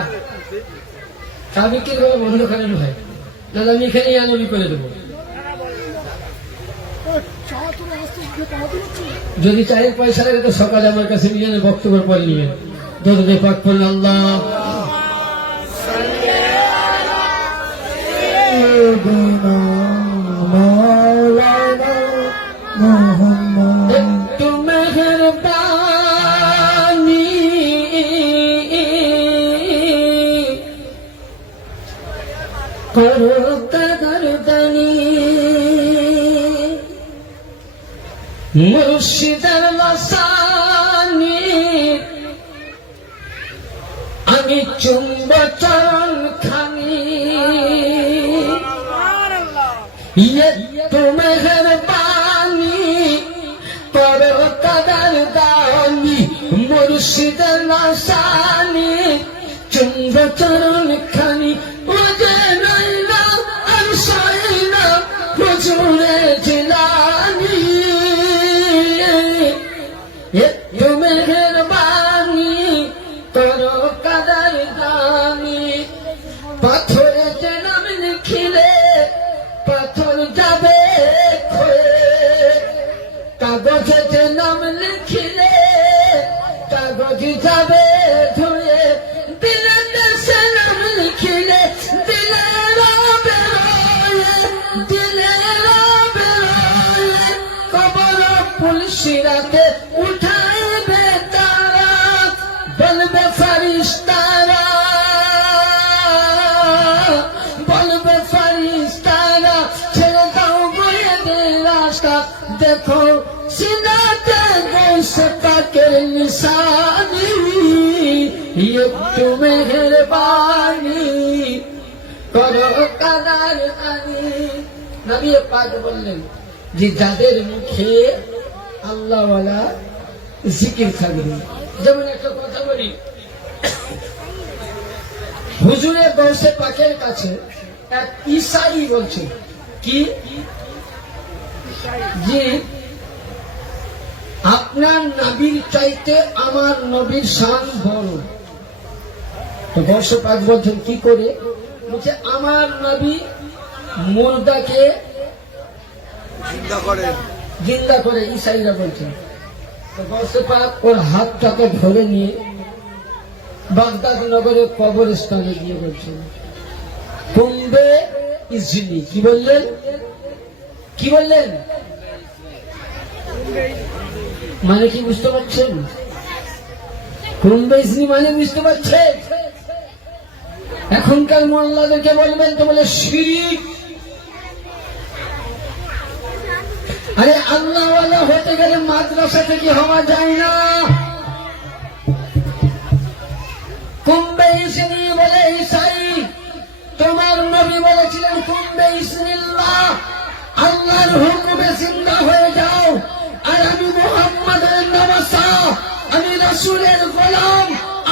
কা বিক্রি করা বন্ধ করেন ভাই, না আমি এখানেই আনবি করে দেবো। যদি চায়ের পয়সা লাগে তো সকালে আমার কাছে নিয়ে বক্তব্য পরে নিবেন। দরুদে পাক পড়ুন আল্লাহ। একটু মেহেরবানি করো কাদরদানি, মুর্শিদের লাসানি আমি চুম্ব চরণ খানি, একটু মেহেরবানি করো কাদরদানি, মুর্শিদের লাসানি চুম্ব চরণ খানি, ওজে নাইলা আরশাইনা হুজুরে জিলানী, একটু মেহেরবানি করো কাদরদানি, পাথরেতে নাম লিখিলে পাথর যাবে ক্ষয়ে, কাগজেতে নাম লিখিলে কাগজ যাবে ধুয়ে, দিলের দেশে নাম লিখিলে দিলের বেরোয়, দিলের বেরোয়, কবর পুলসিরাতে উঠাইবে তারা, বলবে ফারিস্তারা, বলবে ফারিস্তারা ছেড়ে দাও বলে দে রাস্তা, দেখো সিনাতে গোসে পাকের নিশানি, একটু মেহেরবানি করো কাদরদানি। নবী পাক বললেন যে যাদের মুখে আল্লাহওয়ালা জিকির থাকবে। যেমন একটা কথা বলি, হুজুরে গৌসে পাকের কাছে এক ঈসাই বলছে কি যে আপনার নবীর চাইতে আমার নবীর শান বড়। তো গৌসে পাক বলছেন কি করে? বলছে আমার নবী মুর্দাকে জিন্দা করে, ঈসাইরা বলছেন। তো গৌসে পাক ওর হাতটাকে ধরে নিয়ে বাগদাদ নগরের কবরস্থানে গিয়ে বলছেন কুম্বে ইজনি। কি বললেন? কি বললেন? মানে কি বুঝতে পারছেন? কুম্বে ইজনি মানে বুঝতে পারছেন? এখনকার মোল্লাদেরকে বলবেন তো বলে শিরিক। আরে আল্লাহওয়ালা হতে গেলে মাদ্রাসা থেকে হওয়া যায় না। কুম্বে ইসনি বলে ঈসাই, তোমার নবী বলেছিলেন কুম্বে ইসনিল্লাহ, আল্লাহর হুকুমে জিন্দা হয়ে যাও। আর আমি মুহাম্মাদের নওয়াসা, আমি রাসূলের গোলাম,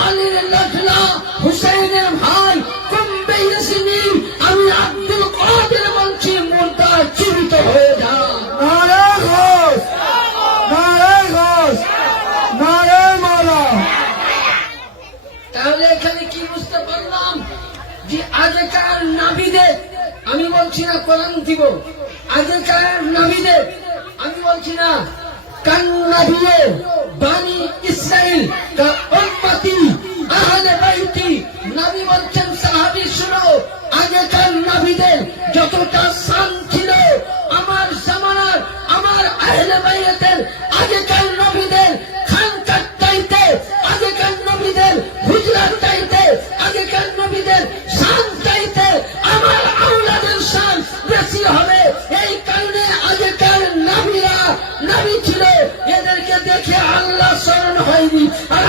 আলীর লাখলা, হুসাইনের ভাই, কুম্বে ইসনি, আমি আব্দুল কাদের বলছি মুর্দা জীবিত হয়ে যাও। নারে ঘোষ, নারে ঘোষ, নারে মালা। তাহলে এখানে কি বুঝতে পারলাম? যে আগেকার নাবিদের, আমি বলছি না কোরআন দিব, আগেকার নাবিদের আমি বলছি না, কান্নাবিয়ে বানি ইসরাইল কা উম্মতি আহলে বাইতি, নবী বলছেন সাহাবী শুনো, আগেকার নাবিদের যতটা শান ছিল আমার জামানার, আমার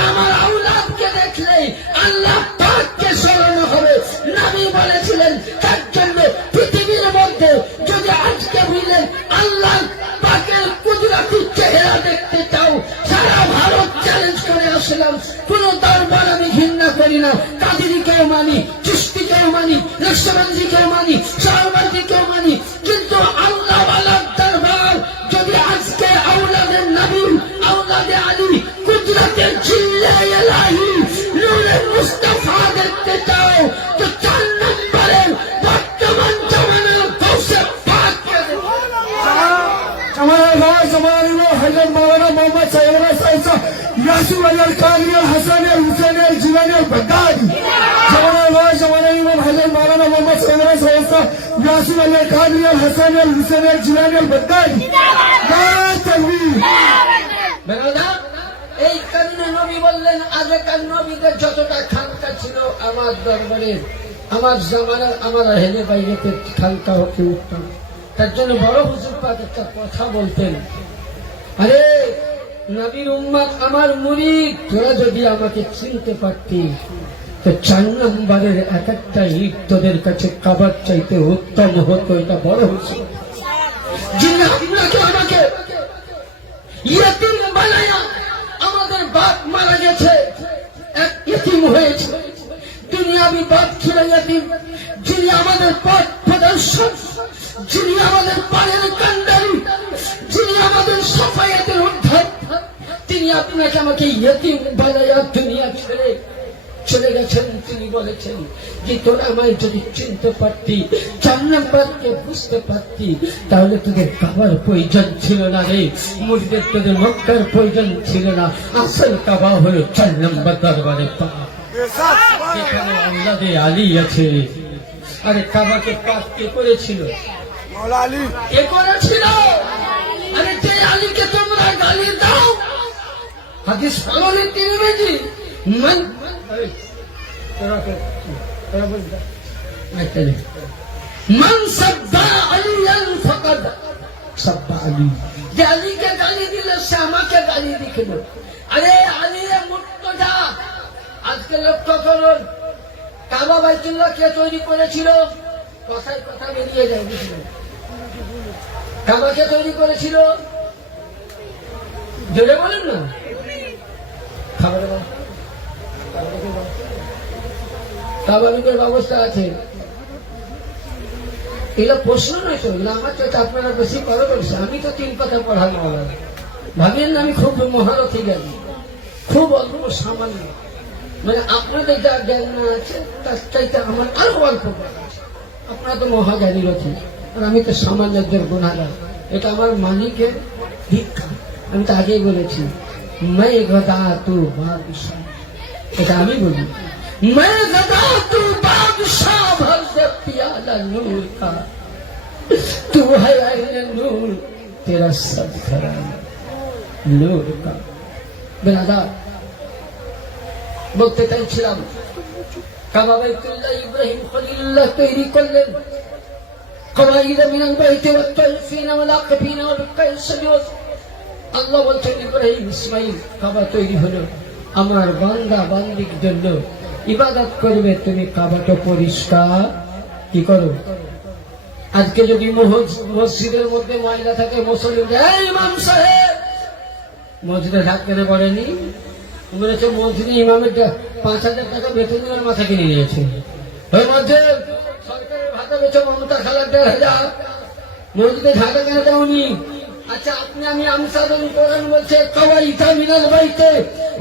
আমার আওলাদকে দেখলেই আল্লাহ পাককে স্মরণ হবে। নবী বলেছিলেন তার জন্য পৃথিবীর মধ্যে যদি আজকে বুঝলেন আল্লাহ পাকের কুদরতি চেহারা দেখতে চাও, সারা ভারত চ্যালেঞ্জ করে আসলাম। কোন দরবার আমি ঘৃণা করি না, কাদিরীকেও মানি, চিশতিকেও মানি, নকশবন্দিকেও মানি, শাহবাজীকেও মানি, কিন্তু আল্লাহ ওয়ালার দরবার যদি আজকে আওলাদের নবী, আওলাদে আলী, কুদরতের জিল্লে ইলাহি, নূরে মুস্তাফা দেখতে চাও তো 4 নম্বরের বর্তমান জামানার গৌসে পাককে দেখো। हमारे भाई हमारे वो हजरत मौलाना मोहम्मद सैयद साहिब यासूब अली कादरी हसन हुसैन जिलानी बगदादी। हमारे भाई हमारे इमाम हजरत मौलाना मोहम्मद सैयद साहिब यासूब अली कादरी हसन हुसैन जिलानी बगदादी। नारे तकबीर। বেরাদা, এই কারণে নবী বললেন আগেকার নবীদের যতটা খানকা ছিল আমার দরবারে, আমার জামানার আমার হেলে বাইরেতে খানকা হতে উঠতাম। তার জন্য বড় হুজুর পাক একটা কথা বলতেন, আরে নবীর উম্মত আমার মুরিদ, তোরা যদি আমাকে চিনতে পারতি তো 4 নম্বরের এক একটা ইট তোদের কাছে কাবার চাইতে উত্তম হতো। এটা বড় হুজুর যিনি আপনাকে আমাকে ইয়েতিম বানায়া, আমাদের বাপ মারা গেছে, এক ইয়েতিম হয়েছে, দুনিয়াবি বাপ ছিল ইয়েতিম, যিনি আমাদের পথ প্রদর্শক, যিনি আমাদের পায়ের কান্ডারি, যিনি আমাদের সাফায়াতের উদ্ধার, তিনি আপনাকে আমাকে ইয়েতিম বানায়া দুনিয়া ছেড়ে চলে গেছেন। তিনি বলেছেন যে তোরা আমায় যদি চিনতে পারতি, 4 নম্বরকে বুঝতে পারতি, তাহলে তোদের কাবার প্রয়োজন ছিল না রে, মুরিদের তোদের মক্কার প্রয়োজন ছিল না। আসল কাবা হলো 4 নম্বর দরবারে পাক, যেখানে আওলাদে আলী আছে। আরে কাবাকে পাক কে করেছিল? मौला अली কে করেছিল? আরে যে আলীকে তোমরা গালি দাও, হাদিস পালনে তিরমিজি মান মান সাব্বা আলিয়ান ফাকাদ সাব্বা আলী, যে আলীকে গালি দিলে সে আমাকে গালি দিল। আরে আলীরে মুর্তজা, আজকে লক্ষ্য করুন কাবা বাইতুল্লাহ কে তৈরি করেছিল? কথায় কথা বেরিয়ে যায়, বুঝলেন? কাবাকে তৈরি করেছিল, জোরে বলেন না। কাবালিকের ব্যবস্থা আছে, এগুলো প্রশ্ন নয় তো, এগুলো আমার চাইতে আপনারা বেশি করে বলছে। আমি তো 3 কথা পড়ানো হবে, ভাবেন না আমি খুব মহারথী জ্ঞানী, খুব অল্প সামান্য, মানে আপনাদের যা জ্ঞান না আছে তার চাইতে আমার আরো অল্প জ্ঞান আছে। আপনারা তো মহাজ্ঞানী রথী, আর আমি তো সামান্যদের গুণাগার। এটা আমার মালিকের ভিক্ষা। আমি তো আগেই বলেছি, मैं गदा तू बादशाह, এটা আমি বলি, मैं गदा तू बादशाह भर से प्याला नूर का, तू है आईने नूर तेरा सब घराना नूर का। बेरादार, বলতে চাইছিলাম কাবা বাইতুল্লাহ ইব্রাহিম খলিলুল্লাহ তৈরি করলেন, قواعد من البيت والطائفين والعاكفين والركع السجود। আল্লাহ বলছেন ইব্রাহিম ইসমাইল কাবা তৈরি হলো আমার বান্দা বান্দির জন্য, ইবাদত করবে, তুমি কাবাটা পরিষ্কার কি করো। আজকে যদি মসজিদের মধ্যে ময়লা থাকে, মুসল্লি ইমাম সাহেব মসজিদে ঢাকতে বলেনি, বলেছে মসজিদে ইমামের 5,000 টাকা বেতন দেওয়ার মাথা কিনে নিয়েছে। ওই মধ্যে সরকারের ভাতা বেছে মমতা খালার 1,500, মসজিদে ঢাকা কেন দেওনি? আচ্ছা আপনি আমি আমসাদুল কোরআন বলছে কাওয়াইতা মিনাল বাইতে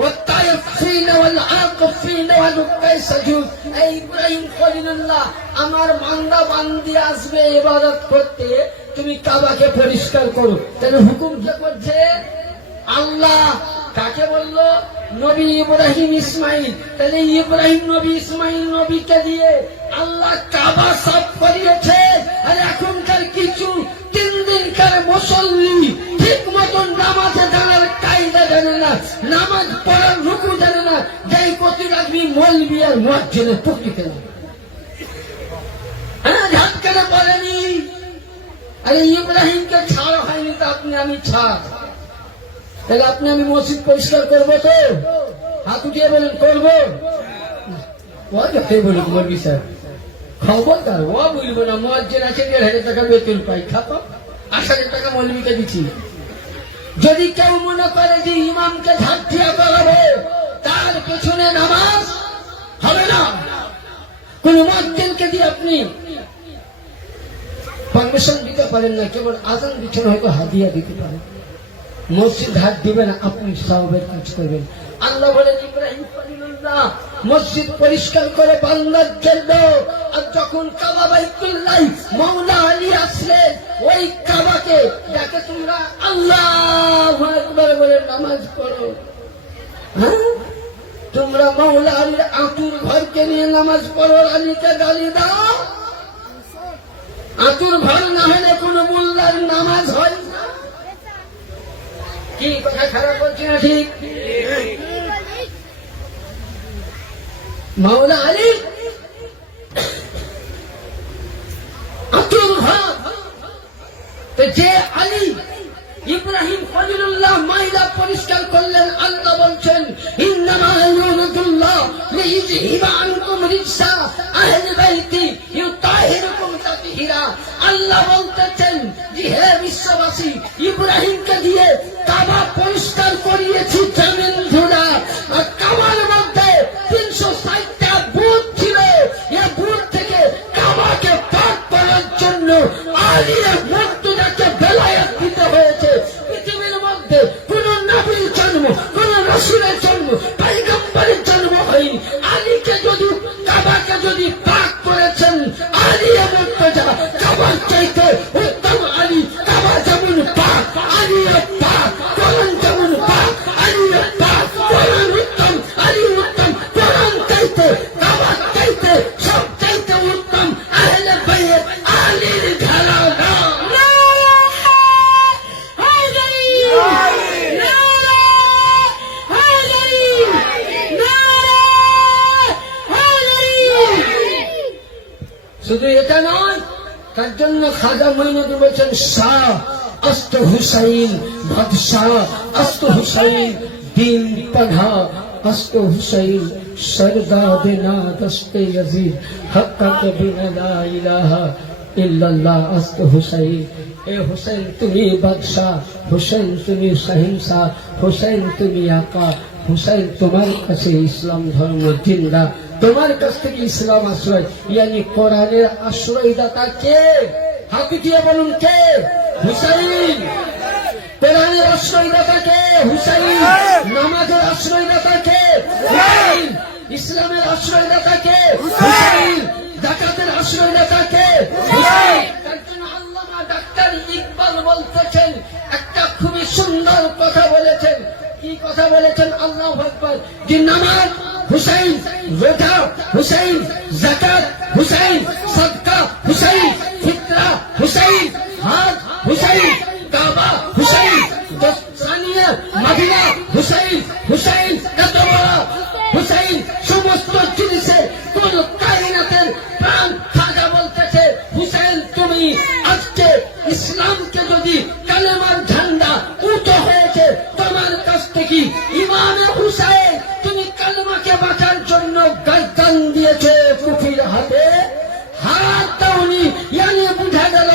ওয়াত্তাইফিনা ওয়াল আকিফিনা ওয়া রুকাই সাজুদ। এই ইব্রাহিম খলিলুল্লাহ আমার বান্দা বান্দি আসবে ইবাদত করতে, তুমি কাবাকে পরিষ্কার করো। তাহলে হুকুম কে করছে? আল্লাহ। কাকে বললো? নবী ইব্রাহিম ইসমাইল। তাহলে ইব্রাহিম নবী ইসমাইল নবীকে দিয়ে আল্লাহ কাবা সাফ করিয়েছে। আর এখনকার কিছু 3 দিনকার মুসল্লি ঠিক মতন নামাজে দাঁড়ার কায়দা জানে না, নামাজ পড়ার রুকু জানে না, যাই প্রতি রাখবি মৌলবি আর মুয়াজ্জিনের টুকটি কেন ঝাটকানে বলেনি। আরে ইব্রাহিমকে ছাড় হয়নি তো আপনি আমি ছাড়, তাহলে আপনি আমি মসজিদ পরিষ্কার করবো তো? হাত উঠিয়ে বলেন করবো। ও যতই বলুক মরবি স্যার, খবরদার ও বলবো না। মজ্জের আছে 1,500 টাকা বেতন পাই, খাতো 8,000 টাকা মৌলবীকে দিচ্ছি। যদি কেউ মনে করে যে ইমামকে ঝাঁটিয়া করাবো, তার পেছনে নামাজ হবে না। কোন মজ্জেনকে দিয়ে আপনি পারমিশন দিতে পারেন না, কেবল আজান দিচ্ছেন, হয়তো হাদিয়া দিতে পারেন। মসজিদ হাত দিবে না, আপনি সওয়াবের কাজ করবেন। আল্লাহ বলেন ইব্রাহিম খলিলুল্লাহ মসজিদ পরিষ্কার করে বান্দার জন্য। আর যখন কাবা বাইতুল্লাহ মাওলা আলী আসলেন, ওই কাবাকে যাকে তোমরা আল্লাহু আকবার বলে নামাজ পড়ো, হ্যাঁ তোমরা মাওলা আলীর আতুর ঘরকে নিয়ে নামাজ পড়ো, আলীকে গালি দাও। আতুর ঘর না হলে কোন মোল্লার নামাজ হয় না। কি কথা খারাপ বলছি না ঠিক? মাওলা আলী আতুর ঘর, তো যে আলী ইব্রাহিম খলিলুল্লাহ মাইলা পরিষ্কার করলেন, আল্লাহ বলছেন ইন্নামা ইউরিদুল্লাহ লিইযহিবা আনকুম রিজসা আহলি বাইতি ইউতাহিরুকুম তাতহীরা। আল্লাহ বলতেছেন যে হে বিশ্ববাসী, ইব্রাহিমকে দিয়ে কাবা পরিষ্কার করিয়েছি জমিন ধুলা। আর কাবার মধ্যে 360টা বুথ ছিল, এই বুথ থেকে কাবাকে পাক করার জন্য আলীর মর্যাদাকে বেলায়েত দিতে হয়েছে। পৃথিবীর মধ্যে কোন নবীর জন্ম, কোন রাসূলের জন্ম, পয়গম্বরের জন্ম হয়নি। আলীকে যদি কাবাকে যদি পাক করেছেন, আলী মর্যাদা কাবার চাইতে উত্তম। আলী কাবা যেমন পাক, আলী পাক। কোরআন যেমন পাক, আলী পাক। কোরআন উত্তম, আলী উত্তম। কোরআন চাইতে, কাবা চাইতে, সব চাইতে উত্তম আহলে বাইত আলীর ঘরানা। শুধু এটা নয়, তার জন্য খাজা মঈনুদ্দিন বলছেন শাহ আস্ত হুসাইন বাদশাহ, আস্ত হুসাইন দিন পढ़ा, আস্ত হুসাইন সরদাদ না দস্তে यजीद হক কবি লা ইলাহা ইল্লাল্লাহ। আস্ত হুসাইন, এ হুসাইন তুমি বাদশাহ, হুসাইন তুমি শাহিনশাহ, হুসাইন তুমি আকা, হুসাইন তোমার কাছে ইসলাম ধর্ম জিন্দা, তোমার কাছ থেকে ইসলাম আশ্রয়। ইয়ানি কোরআনের আশ্রয়দাতা কে? হাত দিয়ে বলুন কে? হুসাইন। কোরআনের আশ্রয়দাতা কে? হুসাইন। নামাজের আশ্রয়দাতা কে? হুসাইন। ইসলামের আশ্রয়দাতা কে? হুসাইন। যাকাতের আশ্রয়দাতা কে? হুসাইন। তার জন্য আল্লামা ডাক্তার ইকবাল বলতেছেন, একটা খুবই সুন্দর কথা বলেছেন। কি কথা বলেছেন? আল্লাহু আকবার। যে নামাজ হুসাইন, রোজা হুসাইন, যাকাত হুসাইন, সাদকা হুসাইন, ফিতরা হুসাইন, হজ হুসাইন, কাবা হুসাইন, সানিয়া মদিনা হুসাইন। হুসাইন এত বড় হুসাইন, সমস্ত জিনিসে কোন কায়নাতের প্রাণ খাজা বলতেছে হুসাইন তুমি আজকে ইসলামকে যদি কালেমার ঝান্ডা উঁচু হয়েছে তোমার কাছ থেকে, ইমামে হুসাইন তুমি কালেমাকে বাঁচার জন্য গায়দান দিয়েছে কুফির হাতে, হাত দাওনি। ইয়ানি বুঝা গেল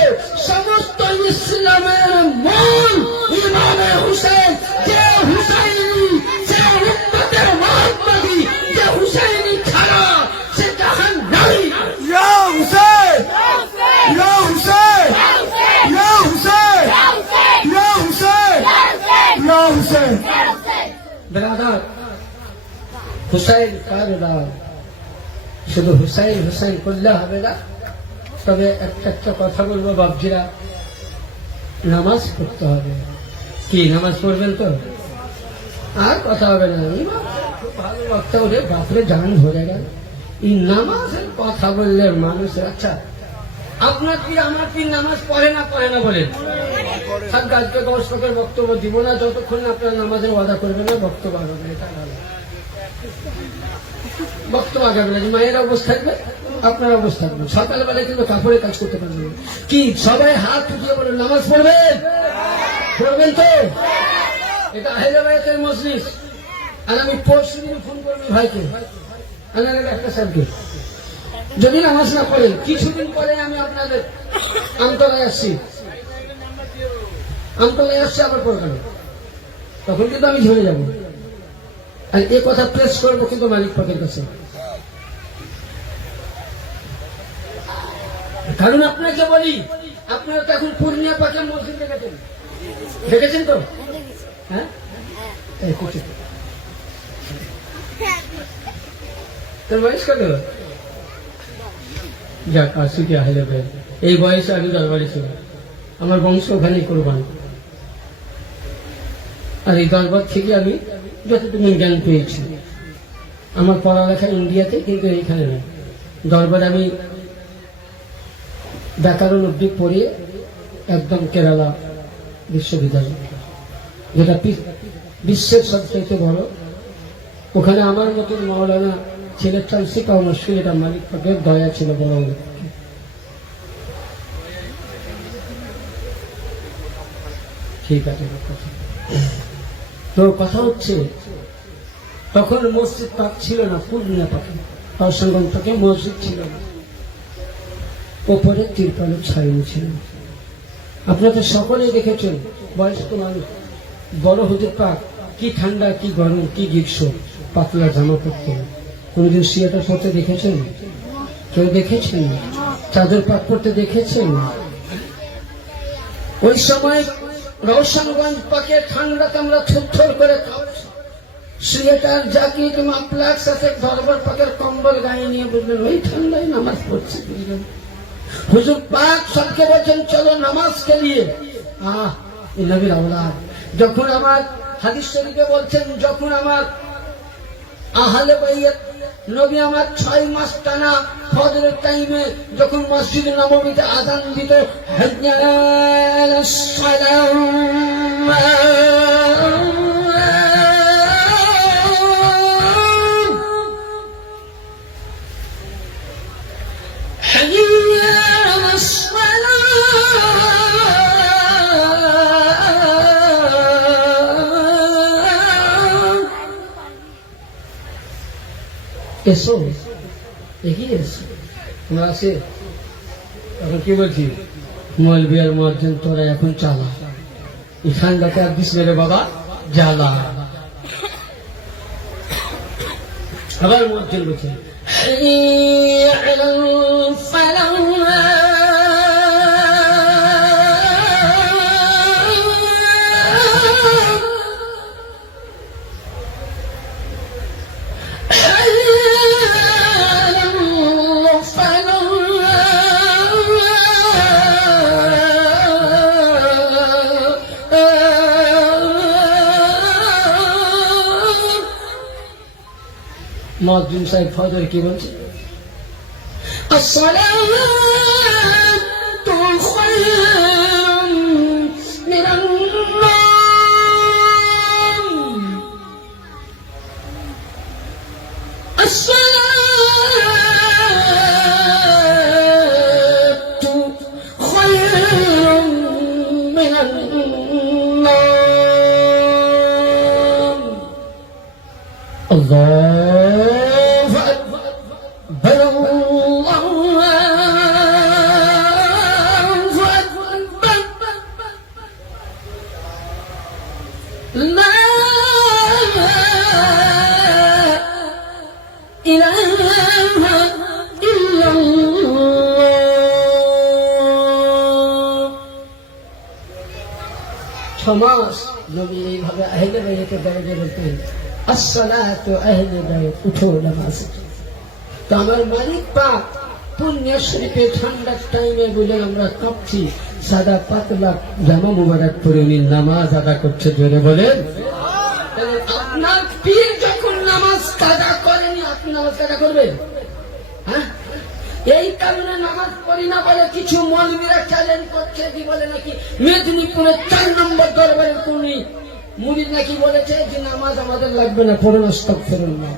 সমস্ত ইসলামের মূল ইমামে হুসাইন। যে হুসাইনি, সে উম্মতের মুহাম্মাদি, যে হুসাইনি ছাড়া সে জাহান্নামী। ইয়া হুসাইন, ইয়া হুসাইন, ইয়া হুসাইন, ইয়া হুসাইন, ইয়া হুসাইন। ব্রাদার হুসাইন কারদার, শুধু হুসাইন হুসাইন করলে হবে না। তবে একটা কথা বলবো বাবজিরা, নামাজ পড়তে হবে। কি নামাজ পড়বেন তো? আর কথা হবে না। খুব ভালো বক্তা ওরে বাপরে জান ধরে গেল। এই নামাজের কথা বললে মানুষের, আচ্ছা আপনার পীর আমার পীর নামাজ পড়ে না বলেন। আজকে দর্শকের বক্তব্য দিব না যতক্ষণ আপনার নামাজের ওয়াদা করবেন না, বক্তব্য আগাবেন। এটা ভালো বক্তব্য আগাবে না। মায়ের অবস্থা থাকবে, আপনার অবস্থা থাকবে। সকালবেলায় কিন্তু কাপড়ে কাজ করতে পারবেন। কি সবাই হাত উঠিয়ে বলেন নামাজ পড়বেন? পড়বেন তো? এটা আহলে বাইতের মজলিস। আর আমি পরশু দিন ফোন করবি ভাইকে আনারের একটা স্যারকে, যদি নামাজ না পড়ে কিছুদিন পরে আমি আপনাদের আমতলায় আসছি, আবার পড়বেন, তখন কিন্তু আমি ঝরে যাব। আর এ কথা প্রেস করবো কিন্তু মালিক পাকের কাছে, কারণ আপনাকে বলি, আপনারা তো এখন পূর্ণিয়া পাকের মসজিদ দেখেছেন তো? হ্যাঁ, তোর বয়স কত? যাক, আসু কি আহলে ভাই, এই বয়সে আমি দরবারে ছিল, আমার বংশ ওখানেই কোরবান। আর এই দরবার থেকে আমি যতটুকু জ্ঞান পেয়েছি, আমার পড়ালেখা ইন্ডিয়াতে, কিন্তু এইখানে না। দরবারে আমি ব্যাকরণ অব্দি পড়ে একদম কেরালা বিশ্ববিদ্যালয়, যেটা বিশ্বের সবচেয়ে বড়, ওখানে আমার মতন মাওলানা ছেলেটা শিখাও মুশকিল, এটা মালিক পাকের দয়া ছিল বড়। ঠিক আছে, তো কথা হচ্ছে তখন মসজিদ পাক ছিল না, পূর্ণিয়া পাকে তার সঙ্গে পাকে মসজিদ ছিল না, ওপরে তিরপালের ছায়া ছিল। আপনারা সকলেই দেখেছেন, বয়স্ক মানুষ, বড় হুজুর পাক কি ঠান্ডা, কি গরম, কি গ্রীষ্ম, পাতলা জামা পরতেন। কোনদিন সিয়াটা পরতে দেখেছেন? কেউ দেখেছেন? চাদর পাক পরতে দেখেছেন? ওই সময় রওশনগঞ্জ পাকে ঠান্ডাতে আমরা থরথর করে সিয়েটার জ্যাকেট মাফলার সাথে দরবার পাকের কম্বল গায়ে নিয়ে বুঝলেন ওই ঠান্ডায় নামাজ পড়ছে। হুজুর পাক সবকে বলছেন চলো নামাজ কে লিয়ে। নবীর আওলাদ, যখন আমার হাদিস শরীফে বলছেন, যখন আমার আহলে বাইত নবী আমার 6 মাস টানা ফজরের টাইমে যখন মসজিদ নববীতে আযান দিত, হাইয়া আলাস সালাম, এসো, এগিয়ে এসো, তোমরা আসে। এখন কি বলছি, মৌলবি আর মুয়াজ্জিন তোরা এখন চালা, এই ঠান্ডাতে আর দিস মেরে বাবা জ্বালা। আবার মুয়াজ্জিন বলছে মুয়াজ্জিন সাহেব ফজর কি বলছে, আসসালাতু খায়রুম মিনান নাওম, আসসালাতু খায়রুম মিনান নাওম। আল্লাহ ছমাস নবী এইভাবে আহলে বাইতের দরজা বলতেন, আসসালাতু আহলে বাইত, উঠো নামাজ। তো আমার মালিক পাক পুণ্যের শরীফে ঠান্ডার টাইমে বলে আমরা কাঁপছি, সাদা পাতলা জামা মুবারক পরে উনি নামাজ আদা করছে, জোরে বলেন। আপনার পীর যখন নামাজ কাজা করেনি, আপনি নামাজ কাজা করবেন? হ্যাঁ, এই কারণে নামাজ পড়ি না বলে কিছু মৌলবীরা চ্যালেঞ্জ করছে, কি বলে নাকি মেদিনীপুরের 4 নম্বর দরবারের কোন মুরিদ নাকি বলেছে যে নামাজ আমাদের লাগবে না, পড়ুন আস্তাগফিরুল্লাহ।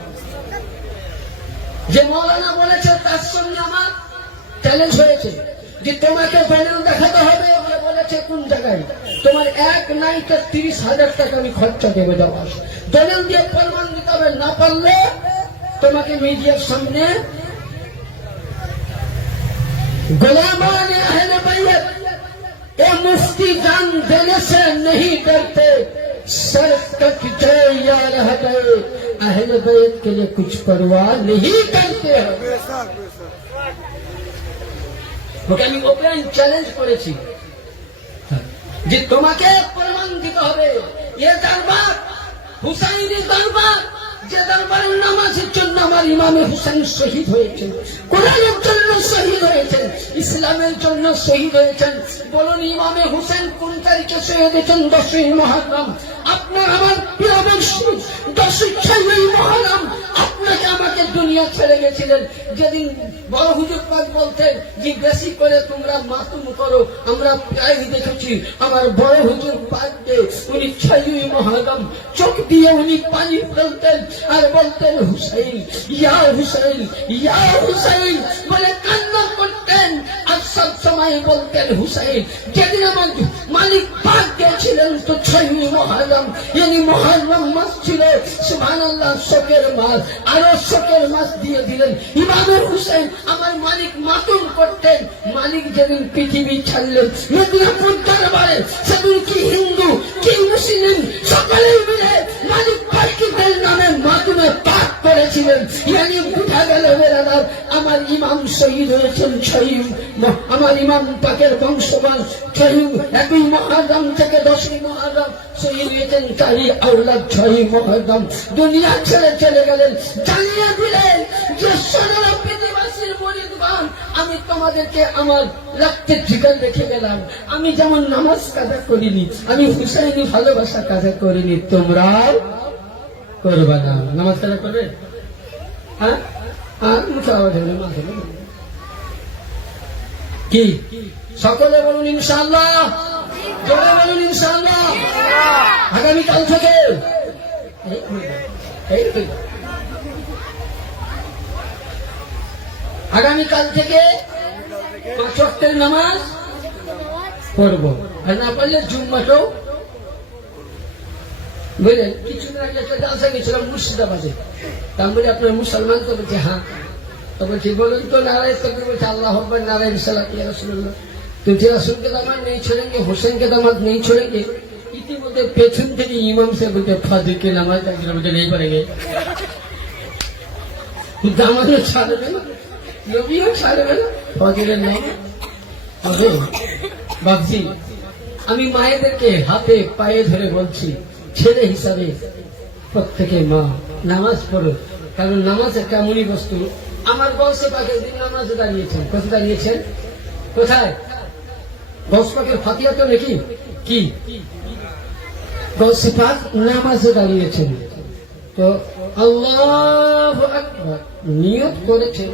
যে মৌলানা বলেছে তার সঙ্গে আমার চ্যালেঞ্জ হয়েছে যে তোমাকে প্যানেল দেখাতে হবে, বলে আছে কোন জায়গায়, তোমার এক নাইতে 30,000 টাকা আমি খরচা দেবে দেওয়া, দলিল দিয়ে প্রমাণ দিতে হবে, না পারলে তোমাকে মিডিয়ার সামনে गुलामान अहले बैत ये मुफ्ती जान देने से नहीं डरते, सर कट जाए या रह गए अहले बैत के लिए कुछ परवाह नहीं करते हैं। ওকে আমি ওপেন চ্যালেঞ্জ করেছি যে তোমাকে প্রমাণ দিতে হবে এ দরবার হুসাইনি দরবার, যে দরবারের নামাজের জন্য আমার ইমামে হুসাইন শহীদ হয়েছেন, কোরআনের জন্য শহীদ হয়েছেন, ইসলামের জন্য শহীদ হয়েছেন। বলুন ইমামে হুসাইন কোন তারিখে শহীদ হয়েছেন? 10ই মুহররম। আপনার আমার প্রিয় বংশী 10ই মুহররম আপনাকে আমাকে দুনিয়া ছেড়ে গেছিলেন। যেদিন বড় হুজুর পাক বলতেন যে বেশি করে তোমরা মাতুম করো, আমরা প্রায় দেখেছি আমার বড় হুজুর পাককে উনি 6ই মুহররম চোখ দিয়ে উনি পানি ফেলতেন আর বলতেন হুসাইন ইয়া হুসাইন ইয়া হুসাইন বলে কান্না করতেন, আর সব সময় বলতেন হুসাইন। যেদিন আমার মালিক পাক গেছিলেন তো 6ই মুহররম, yani মুহররম মাস ছিল, সুবহানাল্লাহ, শোকের মাস, আরো শোকের মাস দিয়ে দিলেন। ইমামে হুসাইন আমার মালিক মাতুম করতেন। মালিক যেদিন পৃথিবী ছাড়লেন মেদিনীপুর দরবারে, সেদিন কি হিন্দু কি মুসলিম সকলেই মিলে মালিক পাকিদের নামে মাতুমে পাক করেছিলেন। ইয়ানি বুঝা গেল বেরাদার আমার ইমাম শহীদ হয়েছেন 6ই, আমার ইমাম পাকের বংশবান 1ই মুহররম থেকে 10ই মুহররম শহীদ হয়েছেন। 4ই আওলাদ 6ই মুহররম দুনিয়া ছেড়ে চলে গেলেন। জানিয়ে দিলেন যে সোনারা পৃথিবীবাসীর মুরিদগণ, আমি তোমাদেরকে আমার রক্তের ঠিকান রেখে গেলাম। আমি যেমন নামাজ কাজা করিনি, আমি হুসাইনি ভালোবাসা কাজা করিনি, তোমরাও করবা না। নামাজ কাজা করবে? হ্যাঁ, মুখে আওয়াজ হলো, মাথা কি সকলে বলুন ইনশাআল্লাহ, জোরে বলুন ইনশাআল্লাহ। আগামীকাল থেকে আগামীকাল থেকে 5 ওয়াক্তের নামাজ পড়ব, আর না পারলে জুম্মাটাও। বুঝলেন, কিছুদিন আগে একটা জালসা গেছিলাম মুর্শিদাবাদে, তার বলে আপনার মুসলমান? তো বলছে হ্যাঁ। তো বলছি বলুন তো নারায় তকবীর, বলছে আল্লাহ আকবার নারায় রিসালাত ইয়া রাসূলুল্লাহ। तो जो रसूल के दामाद नहीं छोड़ेंगे, हुसैन के दामाद नहीं छोड़ेंगे। इतिमধ্যে পেছন থেকে ইমাম সাহেব বলতে ফাজিল के नामाज বলতে नहीं पड़ेंगे, দামাদও ছাড়বে না, নবীও ছাড়বে না, ফজরের নাম হবে। বাবজি, আমি মায়েদেরকে হাতে পায়ে ধরে বলছি, ছেলে হিসাবে প্রত্যেকে মা নামাজ পড়ো, কারণ নামাজ একটা এমনই বস্তু। আমার বয়সে পাকের দিন নামাজে দাঁড়িয়েছেন, কোথায় দাঁড়িয়েছেন? কোথায়? গৌস পাকের ফাতিহা তো নাকি কি গৌস পাক নামাজে দাঁড়িয়েছেন, তো আল্লাহু আকবার নিয়ত করেছেন।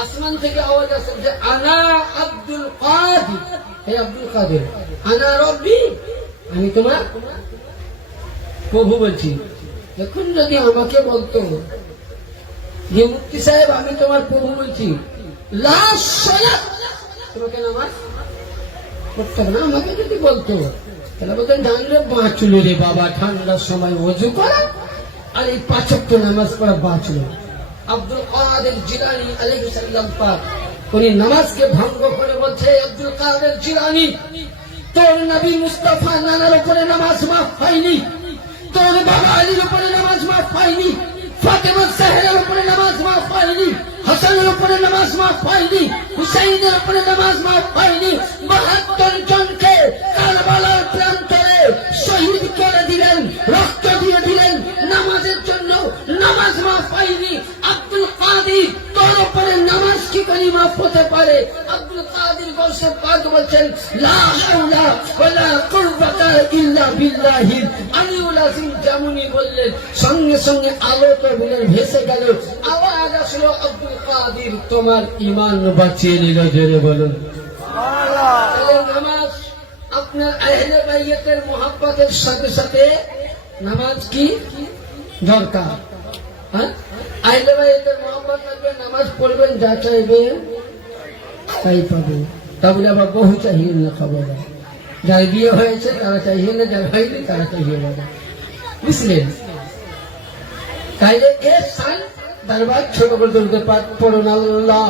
আসমান থেকে আওয়াজ আসে যে আনা আব্দুল কাদির, হে আব্দুল কাদের, আনা রব্বি, আমি তোমার প্রভু বলছি। এখন যদি আমাকে বলতো যে মুফতি সাহেব আমি তোমার প্রভু বলছি, লাশ সালাত, তোমাকে নামাজ পড়তে হবে না, আমাকে যদি বলতো তাহলে বলতেন জানলে বাঁচলো রে বাবা, ঠান্ডার সময় ওযু করা আর এই 5 ওয়াক্ত নামাজ পড়া বাঁচলো। আব্দুল কাদের জিলানী আলাইহিস সালাম পাক উনি নামাজকে ভঙ্গ করে বলছে, আব্দুল কাদের জিলানী, তোর নবী মুস্তাফা নানার উপরে নামাজ মাফ হয়নি, তোর বাবা আলীর উপরে নামাজ মাফ হয়নি, ফাতেমা জাহরার উপরে নামাজ মাফ হয়নি, হাসানের উপরে নামাজ মাফ হয়নি, হুসাইনের উপরে নামাজ মাফ হয়নি। 72 জনকে কারবালার প্রান্তরে শহীদ করে দিলেন, রক্ত দিয়ে দিলেন নামাজের জন্য, নামাজ মাফ হয়নি। আব্দুল কাদের তোর উপরে নামাজ কি করে মাফ হতে পারে? আব্দুল কাদের গৌসে পাক বলছেন লা হাওলা ওয়ালা কুওয়াতা ইল্লা বিল্লাহিল আলিউল আযীম। যেমনই বললেন সঙ্গে সঙ্গে আলো তো বলেন ভেসে গেল, আওয়াজ আসলো আব্দুল কাদের তোমার ঈমান বাঁচিয়ে নিল, জোরে বলুন সুবহানাল্লাহ। নামাজ আপনার আহলে বাইতের মুহাব্বতের সাথে সাথে নামাজ কি দরকার? হ্যাঁ, আহলে বাইতের মুহাব্বত থাকবে, নামাজ পড়বেন, যা চাইবে তাই পাবে, তা বলে আবার বহু চাহিয়ে না খাবো। যার বিয়ে হয়েছে তারা চাইবে না, যার হয়নি তারা চাইবে না, বুঝলেন? তাইলে এ সাল দরবার ছোট করে তুলতে পড়ুন আল্লাহ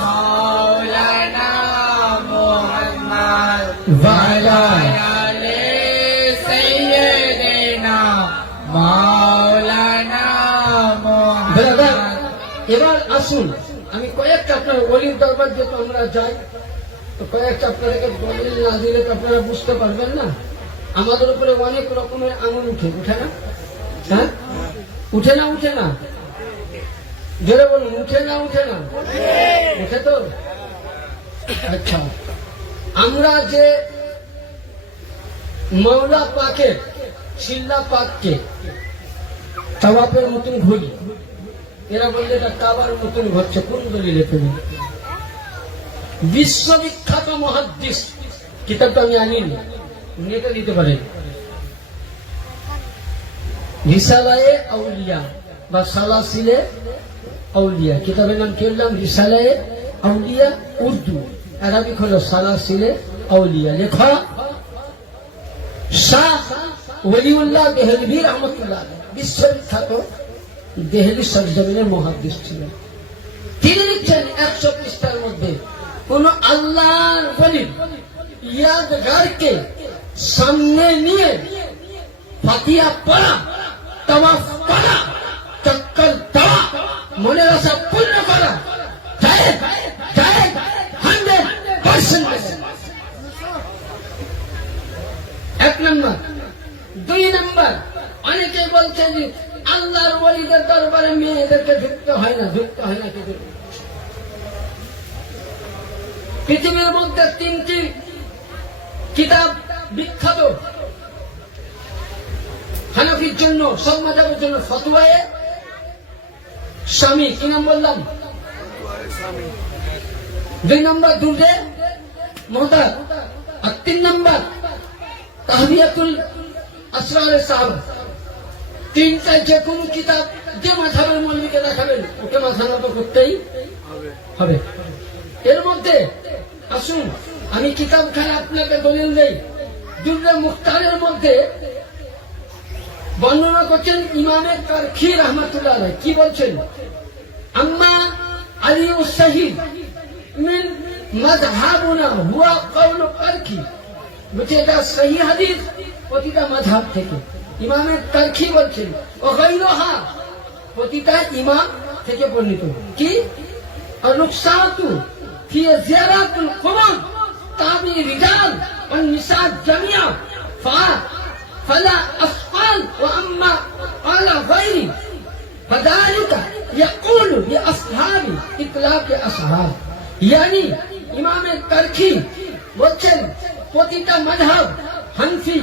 মাওলানা মুহাম্মদ ওয়ালা আলে সাইয়্যিদিনা মাওলানা ব্রাদার, মুহাম্মদ। এবার আসুন আমি কয়েকটা আপনার ওলির দরবার যেহেতু আমরা যাই তো কয়েকটা আপনাদেরকে দলিল না দিলে তো আপনারা বুঝতে পারবেন না। আমাদের উপরে অনেক রকমের আঙুল উঠে না? হ্যাঁ, উঠে না? জোরে বলুন, উঠে না? উঠে তো। আচ্ছা, আমরা যে মাওলা পাকের চিল্লা পাককে তাওয়াফের মতন ঘুরি, এরা বললে এটা কাবার মতন ঘটছে। কোন দলিলে তুমি? বিশ্ববিখ্যাত মুহাদ্দিস, কিতাবটা আমি আনিনি, নেটে দিতে পারেন, রিসালায়ে আউলিয়া বা সালাসিলে আউলিয়া, কিতাবের নাম কেলাম রিসালায়ে আউলিয়া, উর্দু, আরবিক হলো সালাসিলে আউলিয়া, লেখা শাহ ওলিউল্লাহ দেহলভী রহমতুল্লাহ, বিশ্ববিখ্যাত দেহলি সরজমিনের মুহাদ্দিস ছিলেন। তিনি লিখছেন 100 পৃষ্ঠার মধ্যে, কোন আল্লাহর ওলির ইয়াদগারকে সামনে নিয়ে ফাতিহা পড়া, তাওয়াফ করা, চক্কর দেওয়া, মনের আশা পূর্ণ করা জায়েজ 100%। 1 নম্বর। 2 নম্বর, অনেকে বলছে যে আল্লাহর ওলিদের দরবারে মেয়েদেরকে ঢুকতে হয় না কিন্তু পৃথিবীর মধ্যে 3টি কিতাব বিখ্যাত হানাফির জন্য, সব মাযহাবের জন্য, ফতোয়ায়ে শামী, কি নাম বললাম? 2 নম্বর দুররে মুহতার, আর 3 নম্বর তাহবিয়াতুল আসরারে সাহাবা। 3টা যে কোনো কিতাব যে মাযহাবের মৌলবীকে দেখাবেন ওকে মাথা নত করতেই হবে। এর মধ্যে আসুন আমি কিতাবখানা আপনাকে দলিল দেই। দুররে মুখতারের মধ্যে বর্ণনা করছেন ইমামে কারখী রাহমাতুল্লাহ আলাইহি, কি বলছেন? আম্মা আলিউস শাহীদ মিন মাযহাবুনা হুয়া কাউলু কারখী, বলছে এটা সহিহ হাদিস প্রতিটা মাযহাব থেকে। ইমামে কারখী বলছেন ও গায়রুহা, প্রতিটা ইমাম থেকে বর্ণিত। কি? আর নুকসাতু ফি জিয়ারাতুল কুবুর তাবি রিজাল ওয়ান নিসা জামিয়া فلا أثقال وأما قال غيري فذلك يقول لأصحابي إطلاق أصحاب। يعني ইমাম কারখী বলছেন প্রতিটা মাযহাব, হানফি,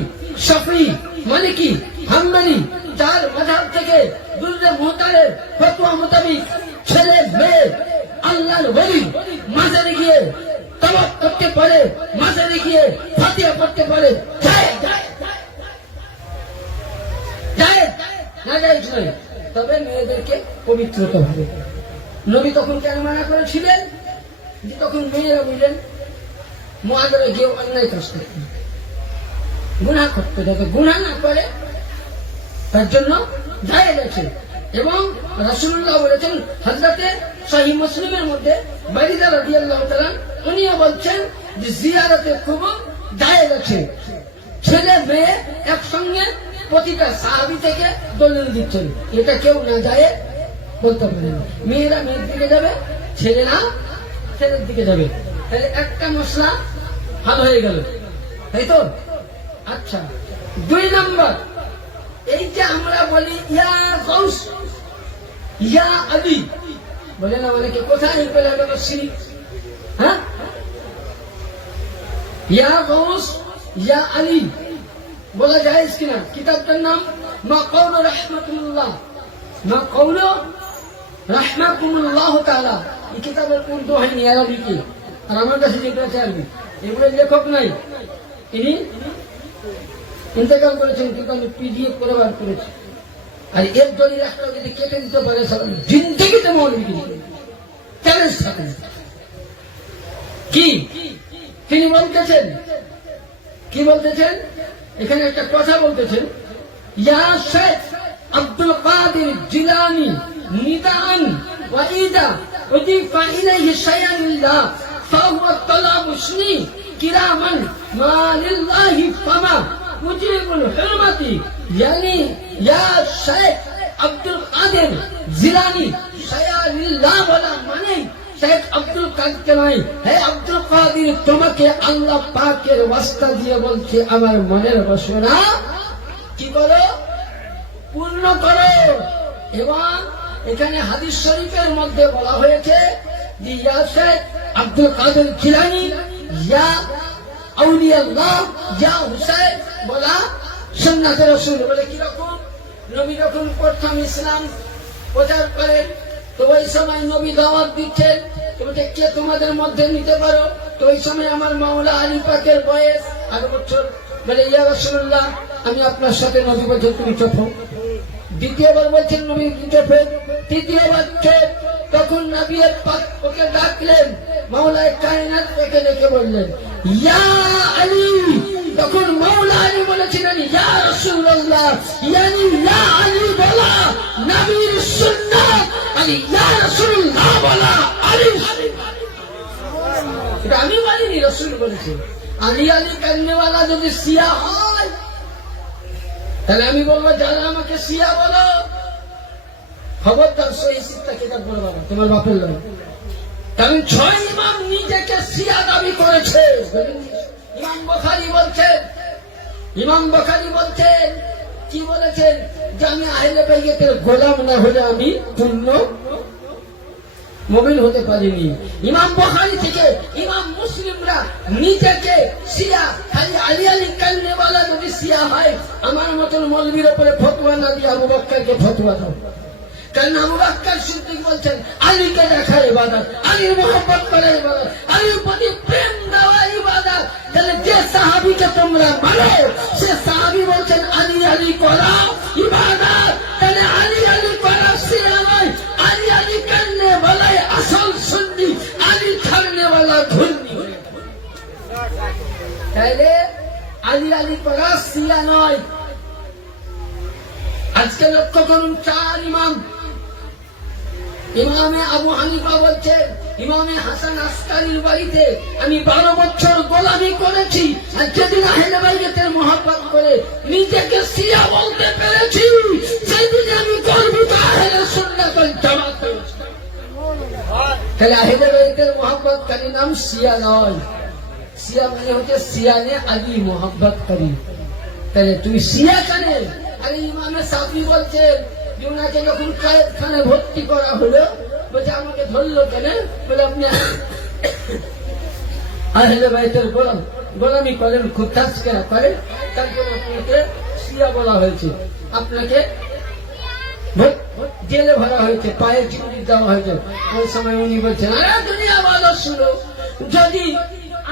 শাফিঈ, মালিকি, হাম্বলি, চার মাযহাব থেকে দুররে মুহতারের ফতোয়া মোতাবেক ছেলে মেয়ে আল্লাহর ওলি মাজারে গিয়ে তাওয়াফ করতে পারে, মাজারে গিয়ে ফাতিহা পড়তে পারে। না জায়েজ নয়, তবে মেয়েদেরকে পবিত্রতা হবে। নবী তখন কেন মানা করেছিলেন? যে তখন মেয়েরা বললেন মুআদরে গিয়ে অন্যায় কাজ করতে, গুনাহ করতে, যাতে গুনাহ না করে তার জন্য জায়েজ আছে। এবং রাসূলুল্লাহ বলেছেন, হযরতে সহিহ মুসলিমের মধ্যে বারিদা রাদিয়াল্লাহু তাআলা উনিও বলছেন যে জিয়ারতে কুবুর জায়েজ আছে। ছেলে মেয়ে একসঙ্গে প্রতিটা সাহাবী থেকে দলিল দিচ্ছেন, এটা কেউ না যায় বলতে পারে না। মেয়েরা মেয়ের দিকে যাবে, ছেলেরা ছেলের দিকে যাবে, তাহলে একটা মশলা ভালো হয়ে গেল, তাই তো? আচ্ছা, 2 নম্বর, এই যে আমরা বলি ইয়া গাউস ইয়া আলী, বলে না অনেকে, কোথায় পেলে হবে শিরিক? হ্যাঁ, ইয়া গাউস ইয়া আলী বলা যায় কিনা? কিতাবটার নাম মাকাউল রাহমাতুল্লাহ, মাকাউল রাহমাতুল্লাহ তাআলা। এই কিতাবের উর্দু হয়নি, আরবি কি, আর আমার কাছে যেটা আছে আরবি। এগুলোর লেখক নাই, ইনি ইন্তেকাল করেছেন, কিন্তু আমি পিডিএফ করে বার করেছি। আর এর দলিল একটা যদি কেটে দিতে পারে জিন্দেগিতে মৌলবী কিনে ইমানের সাথে। কি তিনি বলতেছেন, কি বলতেছেন? এখানে একটা কথা বলতেছেন, ইয়া শেখ আব্দুল কাদের জিলানী নিদান ওয়া ইদা উদিফা ইলাইহি শাইআন লিল্লাহ ফাহুয়া তালাবুসনি কিরামান মা লিল্লাহি ফামা মুজিবুল হুরমাতি। ইয়ানি ইয়া শেখ আব্দুল কাদের জিলানী শাইআন লিল্লাহ বলা মানে শেখ আব্দুল কাদের নয়, হে আব্দুল কাদের তোমাকে আল্লাহ পাকের ওয়াস্তা দিয়ে বলছে আমার মনের বাসনা কি করো, পূর্ণ করো। এবং এখানে হাদিস শরীফের মধ্যে বলা হয়েছে যে ইয়া শেখ আব্দুল কাদের জিলানী, ইয়া আউলিয়াল্লাহ, ইয়া হুসাইন বলা সুন্নাতে রাসূল। বলে কিরকম? নবী যখন প্রথম ইসলাম প্রচার করেন তো ওই সময় নবী দাওয়াত দিচ্ছেন, তোমাকে কে তোমাদের মধ্যে নিতে পারো? তো ওই সময় আমার মাওলা আলী পাকের বয়স 8 বছর। বলে ইয়া রাসূলুল্লাহ আমি আপনার সাথে, নবী বলছেন তুমি চোখো। দ্বিতীয়বার বলছেন নবী চোখে, তৃতীয়বার চোখ। তখন নবী পাক ওকে ডাকলেন, মাওলায়ে কায়নাত ওকে ডেকে বললেন ইয়া আলী। তখন মাওলা আলী বলেছিলেন ইয়া রাসূলুল্লাহ, ইয়ানি ইয়া আলী বলা নবীর সুন্নাত, আলী ইয়া রাসূলুল্লাহ বলা আলী। এটা আমি বলিনি, রাসূল বলেছেন। আলী আলী কান্নেওয়ালা যদি শিয়া হয় তাহলে আমি বলবো যারা আমাকে শিয়া বলো খবরদার সহি সিত্তা কিতাব বলো বাবা, তোমার বাপের লোক। কারণ 6 ইমাম নিজেকে শিয়া দাবি করেছে। ইমাম বুখারী বলছেন, ইমাম বুখারী বলছেন কি বলেছেন যে আমি আহলে বাইতের গোলাম না হলে আমি পূর্ণ মুমিন হতে পারিনি। ইমাম বুখারী থেকে ইমাম মুসলিমরা নিজেকে শিয়া, খালি আলী আলী কান্নেওয়ালা যদি শিয়া হয় আমার মতন মৌলবীর উপরে ফতোয়া না দিয়ে আবু বকরকে ফতোয়া দাও। কারণ আবু বকর সিদ্দিক বলছেন আলীকে দেখা ইবাদত, আলীর মোহাব্বত করা ইবাদত, আলীর প্রতি প্রেম দেওয়া ইবাদত। তাহলে যে সাহাবীকে তোমরা মানো সে সাহাবী বলছেন আলী আলী করা ইবাদত, তাহলে আলী আলী করা শিয়া নয়। আলী আলী কান্নে বলাই আসল সুন্নি, আলী ছাড়নে वाला ধর্মী। তাহলে আলী আলী করা শিয়া নয়। আজকে লক্ষ্য করুন 4 ইমাম, ইমামে আবু হানিফা বলছেন ইমামে হাসান আসকারীর বাড়িতে আমি 12 বছর গোলামি করেছি, আর যেদিন আহলে বাইতের মহব্বত করে নিজেকে শিয়া বলতে পেরেছি সেদিন আমি গর্বিত আহলে সুন্নাত ওয়াল জামাত। তাহলে আহলে বাইতের মহব্বত কারী নাম শিয়া নয়, শিয়া মানে হচ্ছে শিয়ানে আলী মহব্বত করি। তাহলে তুমি শিয়া কেন? আরে ইমামে শাফি বলছেন ওনাকে যখন কায়েতখানে ভর্তি করা হলো বলছে আমাকে ধরলো কেন? বলে আপনি আহলে বাইতের গোলামি করেন, খুব তাজকিরা করেন, তার জন্য আপনাকে শিয়া বলা হয়েছে। আপনাকে জেলে ভরা হয়েছে, পায়ের চুরি দেওয়া হয়েছে। ওই সময় উনি বলছেন আরে দুনিয়া ভালো শুনো, যদি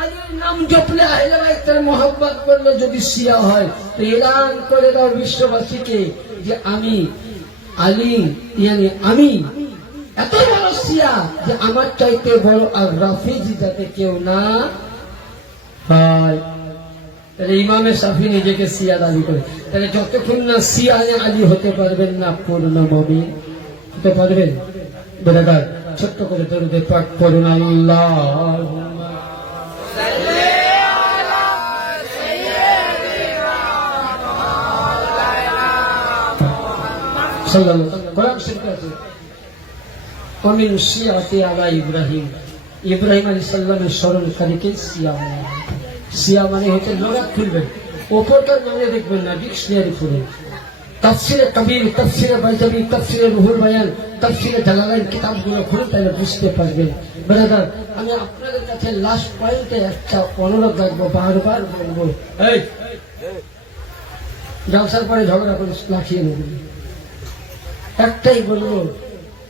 আলীর নাম জপলে আহলে বাইতের মহব্বত করলে যদি শিয়া হয় তো এলান করে দাও বিশ্ববাসীকে যে আমি আলী, ইয়ানি আমি এত বড় শিয়া যে আমার চাইতে বড় আর রাফিজি যাতে কেউ না হয়। তাহলে ইমামে শাফি নিজেকে শিয়া দাবি করে। তাহলে যতক্ষণ না শিয়ানে আলী হতে পারবেন না পূর্ণ মুমিন হতে পারবেন। বেরাদার ছোট্ট করে দরুদ পাক পড়ুন আল্লাহুম্মা ইব্রাহিম আলাইহিস সালামের স্মরণকারীকে শিয়া মানে। শিয়া মানে হচ্ছে লোরা খুলবেন, ওপরটার নামে দেখবেন না, ডিকশনারি খুলবেন। তাফসিরে কবির, তাফসিরে বাইজাবি, তাফসিরে রুহুল বায়ান, তাফসিরে জালালাইন কিতাবগুলো খুলে তাহলে বুঝতে পারবেন। ব্রাদার আমি আপনাদের কাছে লাস্ট পয়েন্টে একটা অনুরোধ রাখবো, বারবার বলবো, এই জলসার পরে ঝগড়া করে লাখিয়ে নেবেন। একটাই বলবো,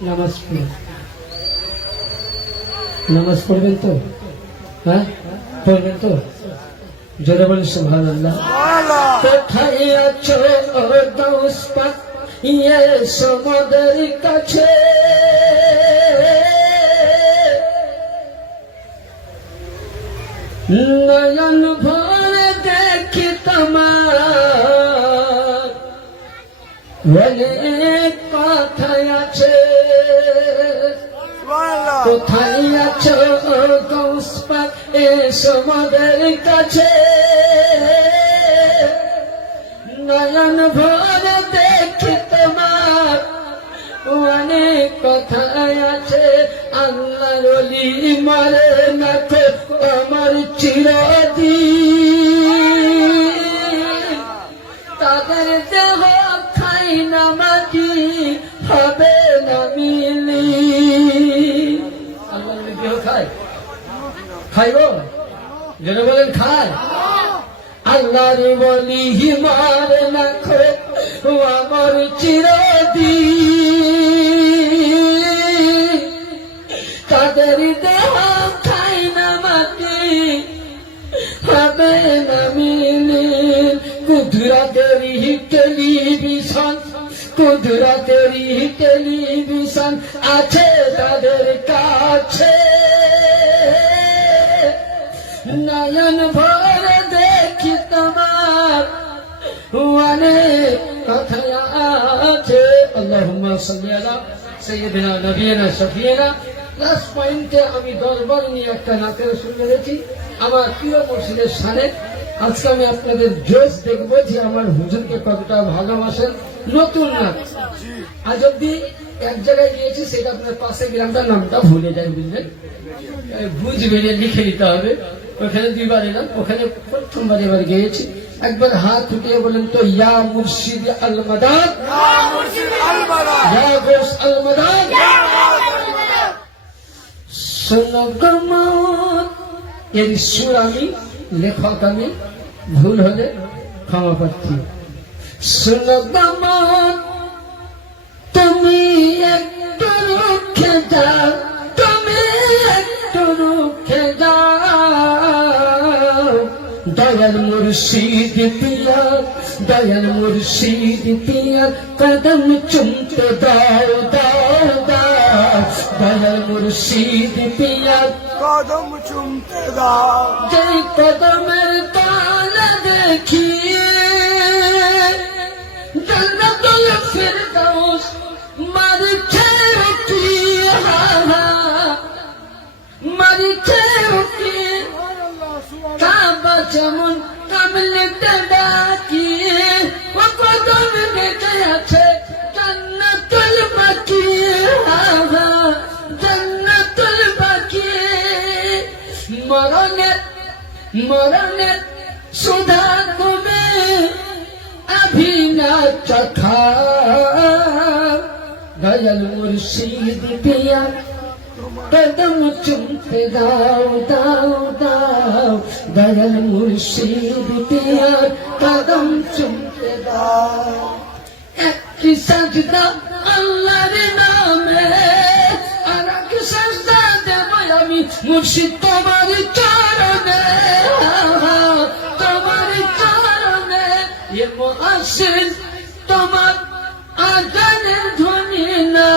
নামাজ পড়ুন। নামাজ পড়বেন তো? হ্যাঁ পড়বেন তো? জোরে বলেন সুবহানাল্লাহ। কোথায় আছো গাউস পাক ইয়ে সমুদ্রের কাছে, নয়ন ভরে দেখি তোমার অনেক কথা আছে, কোথায় আছো গৌস পাক এসো মোদের কাছে। নয়ন ভরে দেখি তোমার অনেক কথা আছে, আল্লাহর ওলি মরে না তো আমার চিরদিন। তাদের দেহ খাই না মাটি হবে না মিলি। আল্লাহর ওলি দেহ খায়, খাইব যেন বলেন খায়। আল্লাহর ওলি মরে না তো আমার চিরদিন। তাদের দেহ খাই না মাটি হবে না মিলিন। কুদরতেরই টেলিভিশন, কুদরতেরই টেলিভিশন আছে তাদের কাছে। নয়ন ভরে দেখি তোমার অনেক কথা আছে। আল্লাহুম্মা সাল্লি আলা সাইয়্যিদিনা নবিয়িনা শফিয়িনা। লাস্ট পয়েন্টে আমি দরবার নিয়ে একটা নাতের শুরু করেছি আমার প্রিয় মুর্শিদের শানে। আজকে আমি আপনাদের জোশ দেখবো যে আমার হুজুরকে কতটা ভালোবাসেন। নতুন নাচ, আজ অব্দি এক জায়গায় গিয়েছি, সেটা আপনার পাশে গ্রামটার নামটা ভুলে যায়, বুঝলেন, বুঝবেন, লিখে নিতে হবে। ওখানে দুইবার এলাম, ওখানে প্রথমবার এবার গিয়েছি। একবার হাত উঠিয়ে বলেন তো, ইয়া মুর্শিদ আল মাদাদ, ইয়া গৌস আল মাদাদ। সোনগমত এর সুর আমি, লেখক আমি, ভুল হলে ক্ষমা প্রার্থী। সোনগমত তুমি একটু রুখে যাও, তুমি একটু রুখে যাও। দয়াল মুর্শিদ পিয়া, দয়াল মুর্শিদ পিয়া, কদম চুমতে দাও দাও দাও। দয়াল মুর্শিদ পিয়া, কদম চুমতে দাও। যে কদমের তালা দেখি জান্নাতুল ফিরদাউস মারিছে উঠি, মারিছে উঠি। কাবা যেমন কামলিতে ডাকি, ও কদম দেখে আছে জান্নাতুল বাকি, জান্নাতুল বাকি। মরণের মরণের সুধা তুমি অভিনা চখা। দয়াল মুর্শিদ পিয়া, কদম চুমতে দাও দাও দাও। দয়াল মুর্শিদ পিয়া, কদম চুমতে দাও। একটি সাজদা আল্লাহর নামে, আর এক সাজদা দেব আমি মুর্শিদ তোমার চরণে, তোমার চরণে। এ মুআজ্জিন তোমার আজানের ধ্বনি না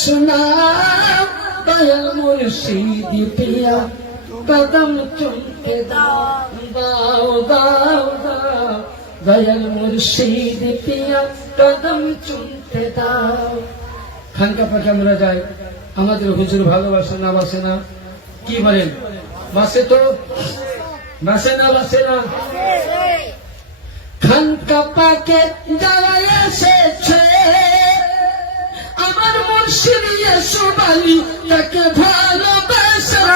শোনাও। দয়াল মুর্শিদ পিয়া, কদম চুমতে দাও দাও দাও দাও। দয়াল মুর্শিদ পিয়া, কদম চুমতে দাও। খানকা পাকে আমরা যাই, আমাদের হুজুর ভালোবাসে না বাসে না? কি বলেন, বাসে তো? বাসে না বাসে না? খানকা পাকে যারা এসেছে আমার মুর্শিদ ইউসুফ আলী, তাকে ভালোবেসেছে।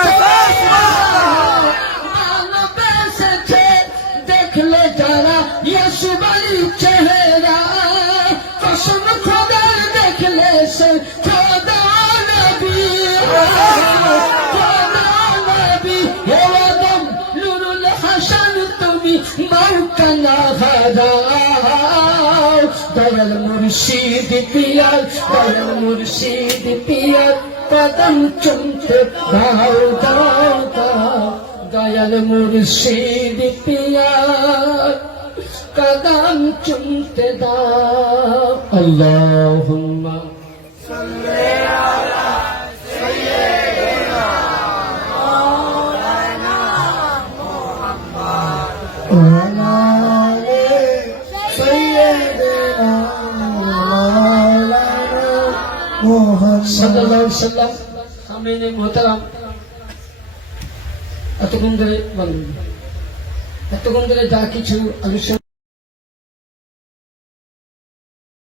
দেখলে যারা ইউসুফ আলীর চেহারা, কসম খোদার দেখলে সে খোদা নবী, খোদা নবী। হে আদম নুরুল হাসান তুমি মাওকানা হারাও। দয়াল মুর্শিদ পিয়া, দয়াল মুর্শিদ পিয়া, কদম চুমতে দাও দাও দাও। দয়াল মুর্শিদ পিয়া, কদম চুমতে দাও। আল্লাহুম্মা সাল্লি আলা সাইয়্যিদিনা মাওলানা সাল্লাল্লাহু আলাইহি সাল্লাম। সামনে মোহতারাম, এতক্ষণ ধরে যা কিছু আলোচনা